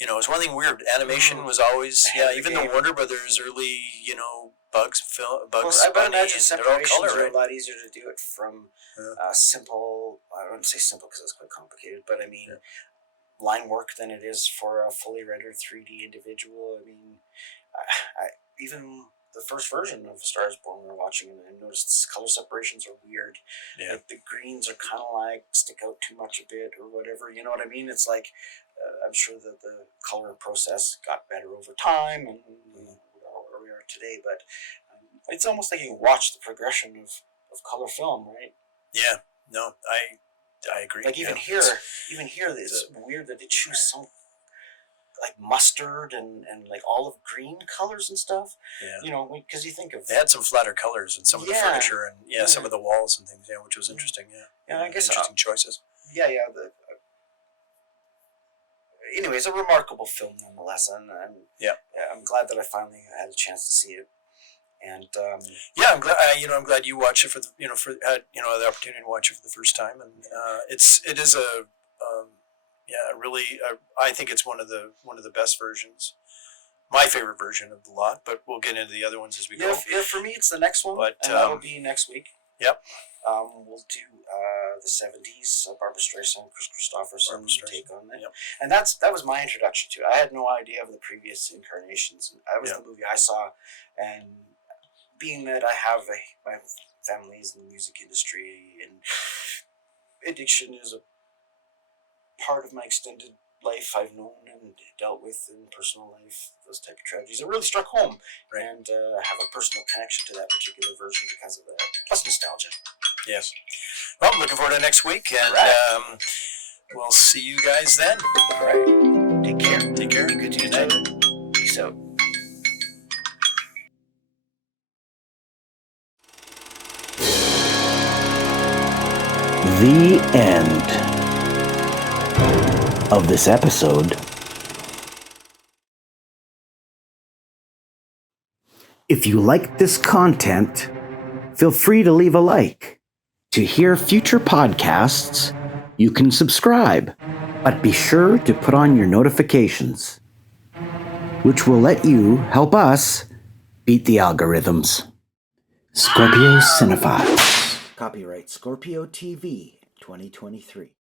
It's one thing weird. Animation was always even the Warner Brothers early Bugs I would imagine separations are a lot easier to do it from simple. I wouldn't say simple because it's quite complicated, but I mean line work than it is for a fully rendered 3D individual. I mean, even the first version of A Star Is Born we were watching, and I noticed color separations are weird. Yeah. Like the greens are kind of like stick out too much a bit or whatever. You know what I mean? It's like I'm sure that the color process got better over time and where we are today. But it's almost like you watch the progression of color film, right? Yeah. No, I agree. Like even here, it's weird that they choose some like mustard and like olive green colors and stuff. Yeah. Because you think of they had some flatter colors in some of the furniture and some of the walls and things. Yeah, which was interesting. Yeah. Yeah, I guess interesting choices. Yeah. Anyway, it's a remarkable film nonetheless, and I'm glad that I finally had a chance to see it. And Yeah, I'm glad. I'm glad you watched it for the the opportunity to watch it for the first time, and it is a really I think it's one of the best versions. My favorite version of the lot, but we'll get into the other ones as we go. Yeah, for me, it's the next one, But, and that'll be next week. Yep. We'll do the 70s, Barbara Streisand, Chris Christopherson take on it. Yep. And that was my introduction to it. I had no idea of the previous incarnations. That was the movie I saw, and being that I have my family's in the music industry, and addiction is a part of my extended life I've known and dealt with in personal life, those type of tragedies. It really struck home, and have a personal connection to that particular version because of that, plus nostalgia. Yes. Well, I'm looking forward to next week, and we'll see you guys then. All right. Take care. Take care. Be good to Good each night. other. Peace out. The end of this episode. If you like this content, feel free to leave a like. To hear future podcasts, you can subscribe, but be sure to put on your notifications, which will let you help us beat the algorithms. Scorpio Cinephiles. Copyright Scorpio TV 2023.